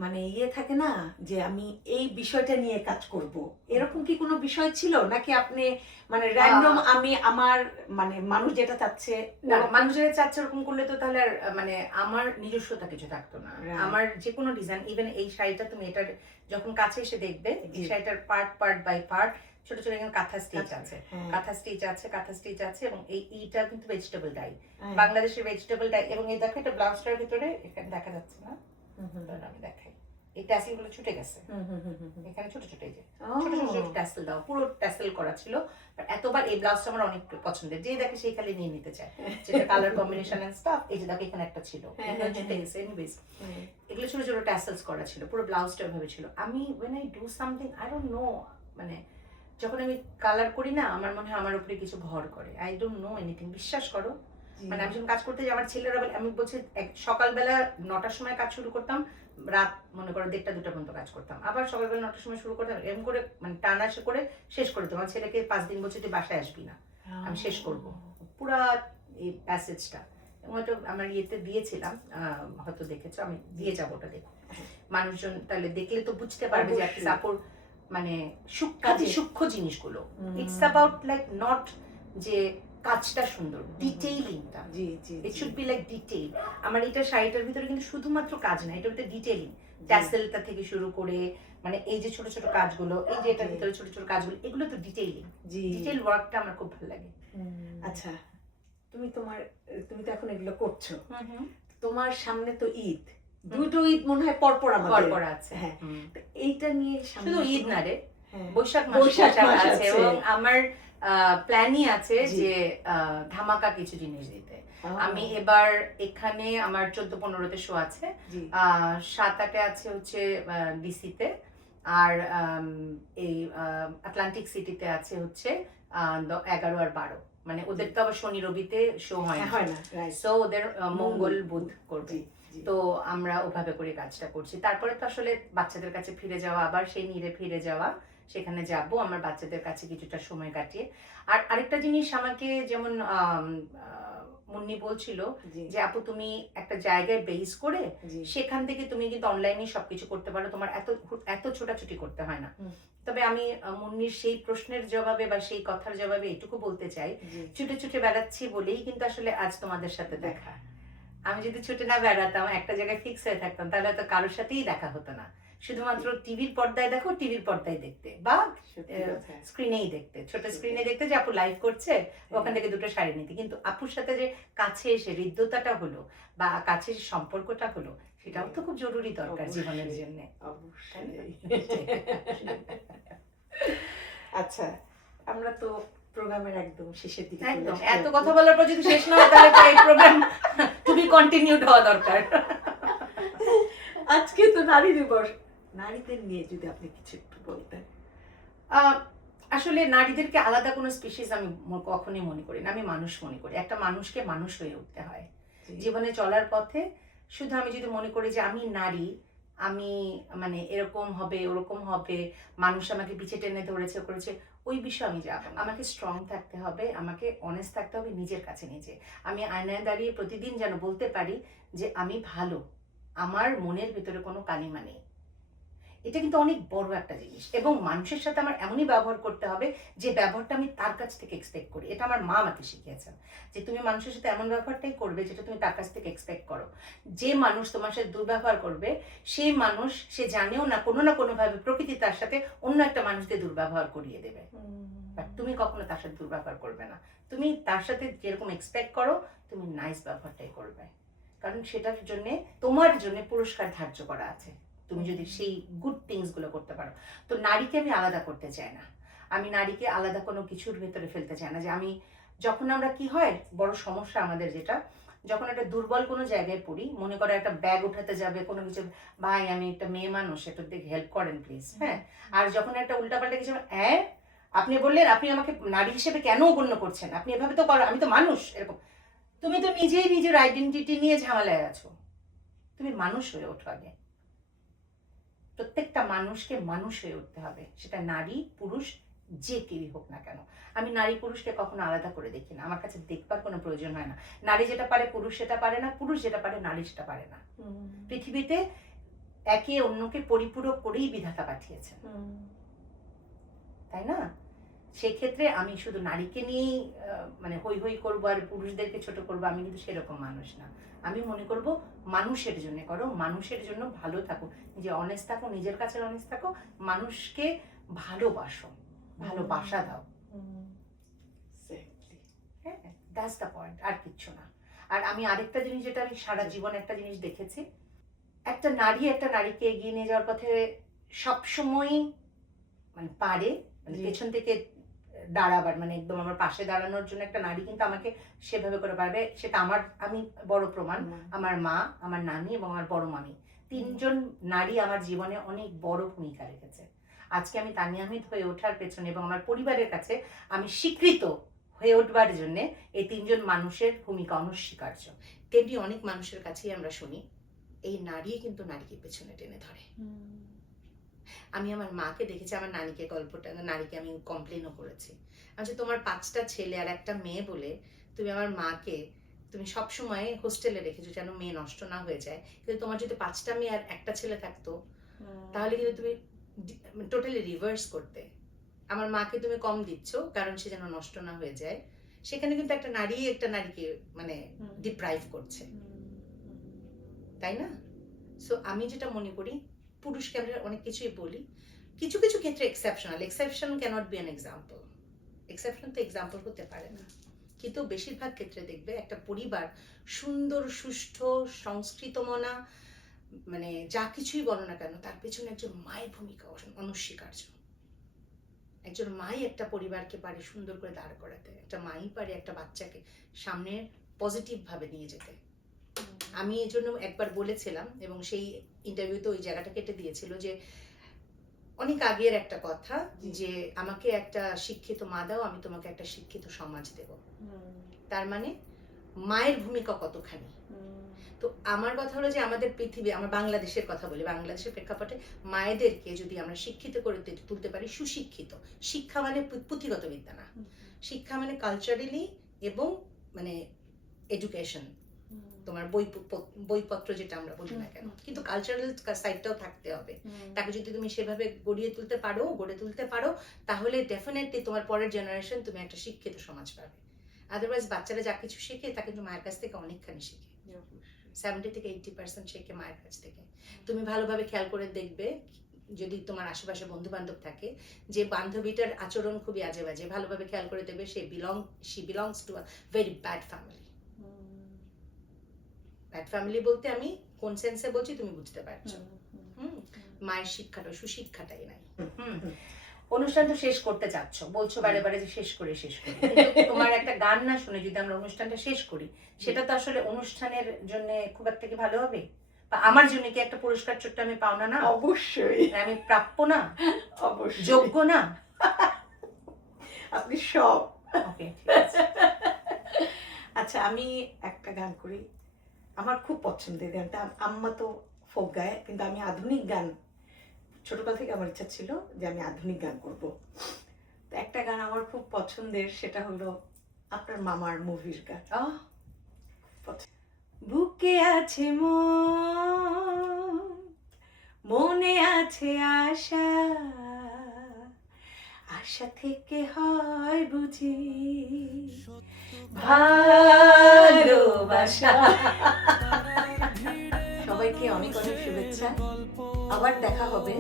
মানে ইয়ে থাকে না যে আমি এই বিষয়টা নিয়ে কাজ করব, এরকম কি কোনো বিষয় ছিল নাকি আপনি মানে র্যান্ডম আমি আমার মানে মানুষ যেটা চাচ্ছে না, মানুষের চাচ্ছে ওরকম করলে তো তাহলে আর মানে আমার নিজস্বতা কিছু থাকতো না। Right. আমার যে কোনো ডিজাইন, ইভেন এই শাড়িটা তুমি এটার যখন কাছে এসে দেখবে, এই শাড়িটার পার্ট বাই পার্ট ছোট ছোট এখানে কাঁথা স্টিচ আছে, হ্যাঁ। কাঁথা স্টিচ আছে এবং এইটা কিন্তু ভেজিটেবল ডাই, হ্যাঁ। বাংলাদেশের ভেজিটেবল ডাই। এবং এই দেখো এটা ব্লাউজটার ভিতরে এখানে দেখা যাচ্ছে না, তাহলে আমি দেখাই, এই ট্যাসেল গুলো ছুটে গেছে, এখানে ছোট ছোট এই যে ছোট ছোট ছোট ট্যাসেল দাও, পুরো ট্যাসেল করা ছিল। আর এতবার এই ব্লাউজটা আমার অনেক পছন্দের, যে দেখে সেই খালি নিয়ে নিতে চায়, যেটা কালার কম্বিনেশন এন্ড স্টাফ। এই যে দেখো এখানে একটা ছিল, এগুলো ছুটে গেছে এনিওয়েজ, এগুলো ছোট ছোট ট্যাসেলস করা ছিল, পুরো ব্লাউজটা ওইভাবে ছিল। আমি when I do something I don't know, মানে যখন আমি কালার করি না, আমার মনে হয় আমার উপরে কিছু ভর করে, আই ডোন্ট নো এনিথিং, বিশ্বাস করো। মানে আমি যখন কাজ করতে যাই, আমার ছেলেরা বলে, আমি বলছি সকালবেলা 9টার সময় কাজ শুরু করতাম, রাত মনে করো 1টা-2টা পর্যন্ত কাজ করতাম, আবার সকালবেলা 9টার সময় শুরু করতাম, এরকম করে মানে টানা করে শেষ করে দিতাম। আমার ছেলেকে 5 দিন বলছি তুই বাসায় আসবি না, আমি শেষ করব পুরা এই প্যাসেজটা। এবং ওটা আমার ইয়েতে দিয়েছিলাম, হয়তো দেখেছো, আমি দিয়ে যাবো, ওটা দেখো মানুষজন, তাহলে দেখলে তো বুঝতে পারবে যে একটা কাপড় মানে সূক্ষ্ম জিনিসগুলো, ইটস অ্যাবাউট লাইক নট যে কাজটা সুন্দর, ডিটেইলিংটা, জি জি it should be like detail. আমার এটা শাড়িটার ভিতরে কিন্তু শুধুমাত্র কাজ না, এটার ভিতরে ডিটেইলিং, ট্যাসেলটা থেকে শুরু করে মানে এই যে ছোট ছোট কাজগুলো, এই যে এটার ভিতরে ছোট ছোট কাজগুলো, এগুলো তো ডিটেইলিং, জি ডিটেইল ওয়ার্কটা আমার খুব ভালো লাগে। আচ্ছা, তুমি তো এখন এগুলো করছো, তোমার সামনে তো ঈদ, দুটো ঈদ মনে হয় পরপর পরপর আছে, হ্যাঁ, এইটা নিয়ে শুধু ঈদ না রে, হ্যাঁ, বৈশাখ বৈশাখ মাস মাস আছে, আছে। এবং আমার প্ল্যানই আছে জি। যে ধামাকা কিছু জিনিস দিতে। ও, আমি এবার এখানে আমার 14-15-তে শো আছে, জি 7-8-এ আছে হচ্ছে ডিসিতে, আর এই আটলান্টিক সিটিতে আছে হচ্ছে 11 আর 12, মানে ওদের তো আবার শনি রবিতে শো হয় হ্যাঁ, না, হয় না, রাইট, সো ওদের মঙ্গল বুধ করবে। জি জি তো আমরা ওভাবে করে কাজটা করছি। তারপরে তো আসলে বাচ্চাদের কাছে ফিরে যাওয়া, আবার সেই নিরে ফিরে যাওয়া, সেখানে যাব আমার বাচ্চাদের কাছে কিছুটা সময় কাটিয়ে। আর আরেকটা জিনিস আমাকে যেমন মুন্নি বলছিল জি যে আপু তুমি একটা জায়গায় বেস করে জি সেখান থেকে তুমি কিন্তু অনলাইনে সবকিছু করতে পারো, তোমার এত ছোটাছুটি করতে হয় না। হুম। তবে আমি মুন্নির সেই প্রশ্নের জবাবে বা সেই কথার জবাবে এটুকু বলতে চাই, জি ছুটে ছুটে বেড়াচ্ছি বলেই কিন্তু আসলে আজ তোমাদের সাথে দেখা। আমি যদি ছুটে না বেড়াতাম, একটা জায়গায় ফিক্স হয়ে থাকতাম, তাহলে হয়তো কারোর সাথেই দেখা হতো না। শুধুমাত্র টিভির পর্দায় দেখো, টিভির পর্দায় দেখতে, বা স্ক্রিনেই দেখতে, ছোট স্ক্রিনে দেখতে যে আপু লাইভ করছে, ওখান থেকে দুটো শাড়ি নিতে। কিন্তু আপুর সাথে যে কাছে এসে হৃদ্যতাটা হলো বা কাছে এসে সম্পর্কটা হলো, সেটাও তো খুব জরুরি দরকার জীবনের জন্য। আচ্ছা, আমরা তো প্রোগ্রামের একদম শেষের দিকে একদম, এত কথা বলার পর যদি শেষ না হয় তাহলে তো এই প্রোগ্রাম টু বি কন্টিনিউড হওয়া দরকার। আজকে তো নারী দিবস, নারীদের নিয়ে যদি আপনি কিছু একটু বলতেন। আসলে নারীদেরকে আলাদা কোনো স্পিসিস আমি কখনোই মনে করি না, আমি মানুষ মনে করি। একটা মানুষকে মানুষ হয়ে উঠতে হয় জীবনে চলার পথে। শুধু আমি যদি মনে করি যে আমি নারী, আমি মানে এরকম হবে ওরকম হবে, মানুষ আমাকে পিছে টেনে ধরেছে করেছে, ওই বিষয়ে আমি যাব। আমাকে স্ট্রং থাকতে হবে, আমাকে অনেস্ট থাকতে হবে নিজের কাছে নিজে। আমি আয়নায় দাঁড়িয়ে প্রতিদিন যেন বলতে পারি যে আমি ভালো, আমার মনের ভিতরে কোনো কালিমা নেই। এটা কিন্তু অনেক বড় একটা জিনিস। এবং মানুষের সাথে আমার এমনই ব্যবহার করতে হবে যে ব্যবহারটা আমি তার কাছ থেকে এক্সপেক্ট করি। এটা আমার মা আমাকে শিখিয়েছেন যে তুমি মানুষের সাথে এমন ব্যবহারটাই করবে যেটা তুমি তার কাছ থেকে এক্সপেক্ট করো। যে মানুষ তোমার সাথে দুর্ব্যবহার করবে, সেই মানুষ সে জানেও না কোনোভাবে প্রকৃতি তার সাথে অন্য একটা মানুষকে দুর্ব্যবহার করিয়ে দেবে। তুমি কখনো তার সাথে দুর্ব্যবহার করবে না। তুমি তার সাথে যেরকম এক্সপেক্ট করো, তুমি নাইস ব্যবহারটাই করবে। কারণ সেটার জন্য তোমার জন্য পুরস্কার ধার্য করা আছে, তুমি যদি সেই গুড থিংস গুলো করতে পারো। তো নারীকে আমি আলাদা করতে চাই না, আমি নারীকে আলাদা কোনো কিছুর ভেতরে ফেলতে চাই না। যে আমি যখন আমরা কি হয় বড় সমস্যা আমাদের যেটা, যখন একটা দুর্বল কোনো জায়গায় পড়ি, মনে করো একটা ব্যাগ উঠাতে যাবে কোনো কিছু, ভাই আমি একটা মেয়ে মানুষ, একটু দেখে হেল্প করেন প্লিজ, হ্যাঁ। আর যখন একটা উল্টাপাল্টা কিছু, হ্যাঁ আপনি বললেন আপনি আমাকে নারী হিসেবে কেন গণ্য করছেন, আপনি এভাবে তো করো, আমি তো মানুষ, এরকম। তুমি তো নিজেই নিজের আইডেন্টিটি নিয়ে ঝামেলায় আছো। তুমি মানুষ হয়ে ওঠো আগে। প্রত্যেকটা মানুষকে মানুষ হয়ে উঠতে হবে, সেটা নারী পুরুষ যে কেউই হোক না কেন। আমি নারী পুরুষকে কখনো আলাদা করে দেখি না, আমার কাছে দেখবার কোনো প্রয়োজন হয় না। নারী যেটা পারে পুরুষ সেটা পারে না, পুরুষ যেটা পারে নারী সেটা পারে না। পৃথিবীতে একে অন্যকে পরিপূরক করেই বিধাতা পাঠিয়েছেন, তাই না? সেক্ষেত্রে আমি শুধু নারীকে নিয়েই মানে হই হই করবো আর পুরুষদেরকে ছোট করবো, আমি কিন্তু সেরকম মানুষ না। আমি মনে করব মানুষের জন্য করো, মানুষের জন্য ভালো থাকো, নিজে অনেস্ট থাকো, নিজের কাছে অনেস্ট থাকো, মানুষকে ভালোবাসো, ভালোবাসা দাও। হ্যাঁ, দ্যাটস দ্য পয়েন্ট, আর কিচ্ছু না। আর আমি আরেকটা জিনিস যেটা আমি সারা জীবন একটা জিনিস দেখেছি, একটা নারী একটা নারীকে এগিয়ে নিয়ে যাওয়ার পথে সবসময়ই মানে পারে, মানে পেছন থেকে দাঁড়াবার, মানে একদম আমার পাশে দাঁড়ানোর জন্য একটা নারী কিন্তু আমাকে সেভাবে করে পারবে। সেটা আমি বড় প্রমাণ। আমার মা, আমার নানি এবং আমার বড় মামি, তিনজন নারী আমার জীবনে অনেক বড় ভূমিকা রেখেছে। আজকে আমি তানিয়া আহমেদ হয়ে ওঠার পেছনে এবং আমার পরিবারের কাছে আমি স্বীকৃত হয়ে উঠবার জন্য এই তিনজন মানুষের ভূমিকা অনস্বীকার্য। তেমনি অনেক মানুষের কাছেই আমরা শুনি এই নারী কিন্তু নারীকে পেছনে টেনে ধরে। আমি আমার মাকে দেখেছি, আমার নারীকে আমি কমপ্লেনও করেছি। আচ্ছা, তোমার 5টা ছেলে আর একটা মেয়ে বলে তুমি আমার মাকে তুমি সবসময় হোস্টেলে রেখেছো যেন মেয়ে নষ্ট না হয়ে যায়। কিন্তু তোমার যদি 5টা মেয়ে আর একটা ছেলে থাকতো, তাহলে কিন্তু তুমি টোটালি রিভার্স করতে। আমার মাকে তুমি কম দিচ্ছ কারণ সে যেন নষ্ট না হয়ে যায়। সেখানে কিন্তু একটা নারীকে মানে ডিপ্রাইভ করছে, তাই না? সো আমি যেটা মনে করি, পুরুষকে আমরা অনেক কিছুই বলি, কিছু কিছু ক্ষেত্রে exception cannot be an example. Exception তো এক্সাম্পল হতে পারে না, কিন্তু বেশিরভাগ ক্ষেত্রে দেখবে একটা পরিবার সুন্দর, সুষ্ঠু, সংস্কৃতমনা, মানে যা কিছুই বলো না কেন, তার পেছনে একজন মায়ের ভূমিকা অনস্বীকার্য। একজন মাই একটা পরিবারকে পারে সুন্দর করে দাঁড় করাতে, একটা মাই পারে একটা বাচ্চাকে সামনে পজিটিভ ভাবে নিয়ে যেতে। আমি এই জন্য একবার বলেছিলাম এবং সেই ইন্টারভিউতে ওই জায়গাটা কেটে দিয়েছিল যে অনেক আগের একটা কথা, যে আমাকে একটা শিক্ষিত মা দাও, আমি তোমাকে একটা শিক্ষিত সমাজ দেব। তার মানে মায়ের ভূমিকা কতখানি। তো আমার কথা হলো যে আমাদের পৃথিবী, আমার বাংলাদেশের কথা বলি, বাংলাদেশের প্রেক্ষাপটে মায়েদেরকে যদি আমরা শিক্ষিত করে তুলতে পারি, সুশিক্ষিত, শিক্ষা মানে পুঁথিগত বিদ্যা না, শিক্ষা মানে কালচারালি এবং মানে এডুকেশন, তোমার বইপত্র যেটা আমরা বলি না কেন, কিন্তু কালচারাল সাইডটাও থাকতে হবে। তাকে যদি তুমি সেভাবে গড়ে তুলতে পারো, তাহলে ডেফিনেটলি তোমার পরের জেনারেশন তুমি একটা শিক্ষিত সমাজ পাবে। আদারওয়াইজ বাচ্চারা যা কিছু শেখে তা কিন্তু মায়ের কাছ থেকে অনেকখানি শেখে। 70 থেকে 80% শেখে মায়ের কাছ থেকে। তুমি ভালোভাবে খেয়াল করে দেখবে, যদি তোমার আশেপাশে বন্ধু বান্ধব থাকে, যে বান্ধবীটার আচরণ খুবই আজে বাজে, ভালোভাবে খেয়াল করে দেখবে she belongs to a very bad family. Bad family বলতে আমি কোন সেন্সে বলছি তুমি বুঝতে পারছো। মায়ের শিক্ষাটা, সুশিক্ষাটাই নাই। অনুষ্ঠান তো শেষ করতে চাচ্ছ, বলছো বারে বারে যে শেষ করি। কিন্তু তোমার একটা গান না শুনে যদি আমরা অনুষ্ঠানটা শেষ করি, সেটা তো আসলে অনুষ্ঠানের জন্য খুব একটা কি ভালো হবে? বা আমার জন্য কি একটা পুরস্কার ছোট্ট আমি পাওনা না? অবশ্যই আমি প্রাপ্য না? অবশ্যই যোগ্য না? আপনি সব। ওকে, ঠিক আছে। আচ্ছা, আমি একটা গান করি, আমার খুব পছন্দের গানটা। আম্মা তো ফোক গায়, কিন্তু আমি আধুনিক গান, ছোটকাল থেকে আমার ইচ্ছা ছিল যে আমি আধুনিক গান করব। তো একটা গান আমার খুব পছন্দের, সেটা হলো আপনার মামার মুভির গান। বুকে আছে মনে আছে আশা, আশা থেকে হয় বুঝি ভালোবাসা। সবাইকে অনেক অনেক শুভেচ্ছা। আবার দেখা হবে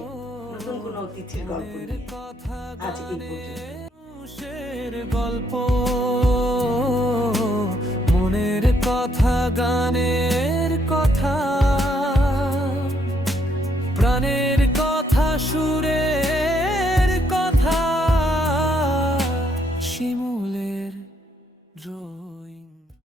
নতুন কোনো অতিথির গল্প নিয়ে। আজ এই পর্যন্ত। গল্প, মনের কথা, গানের কথা, প্রাণের কথা, সুরের কথা, শিমুলের রোজ।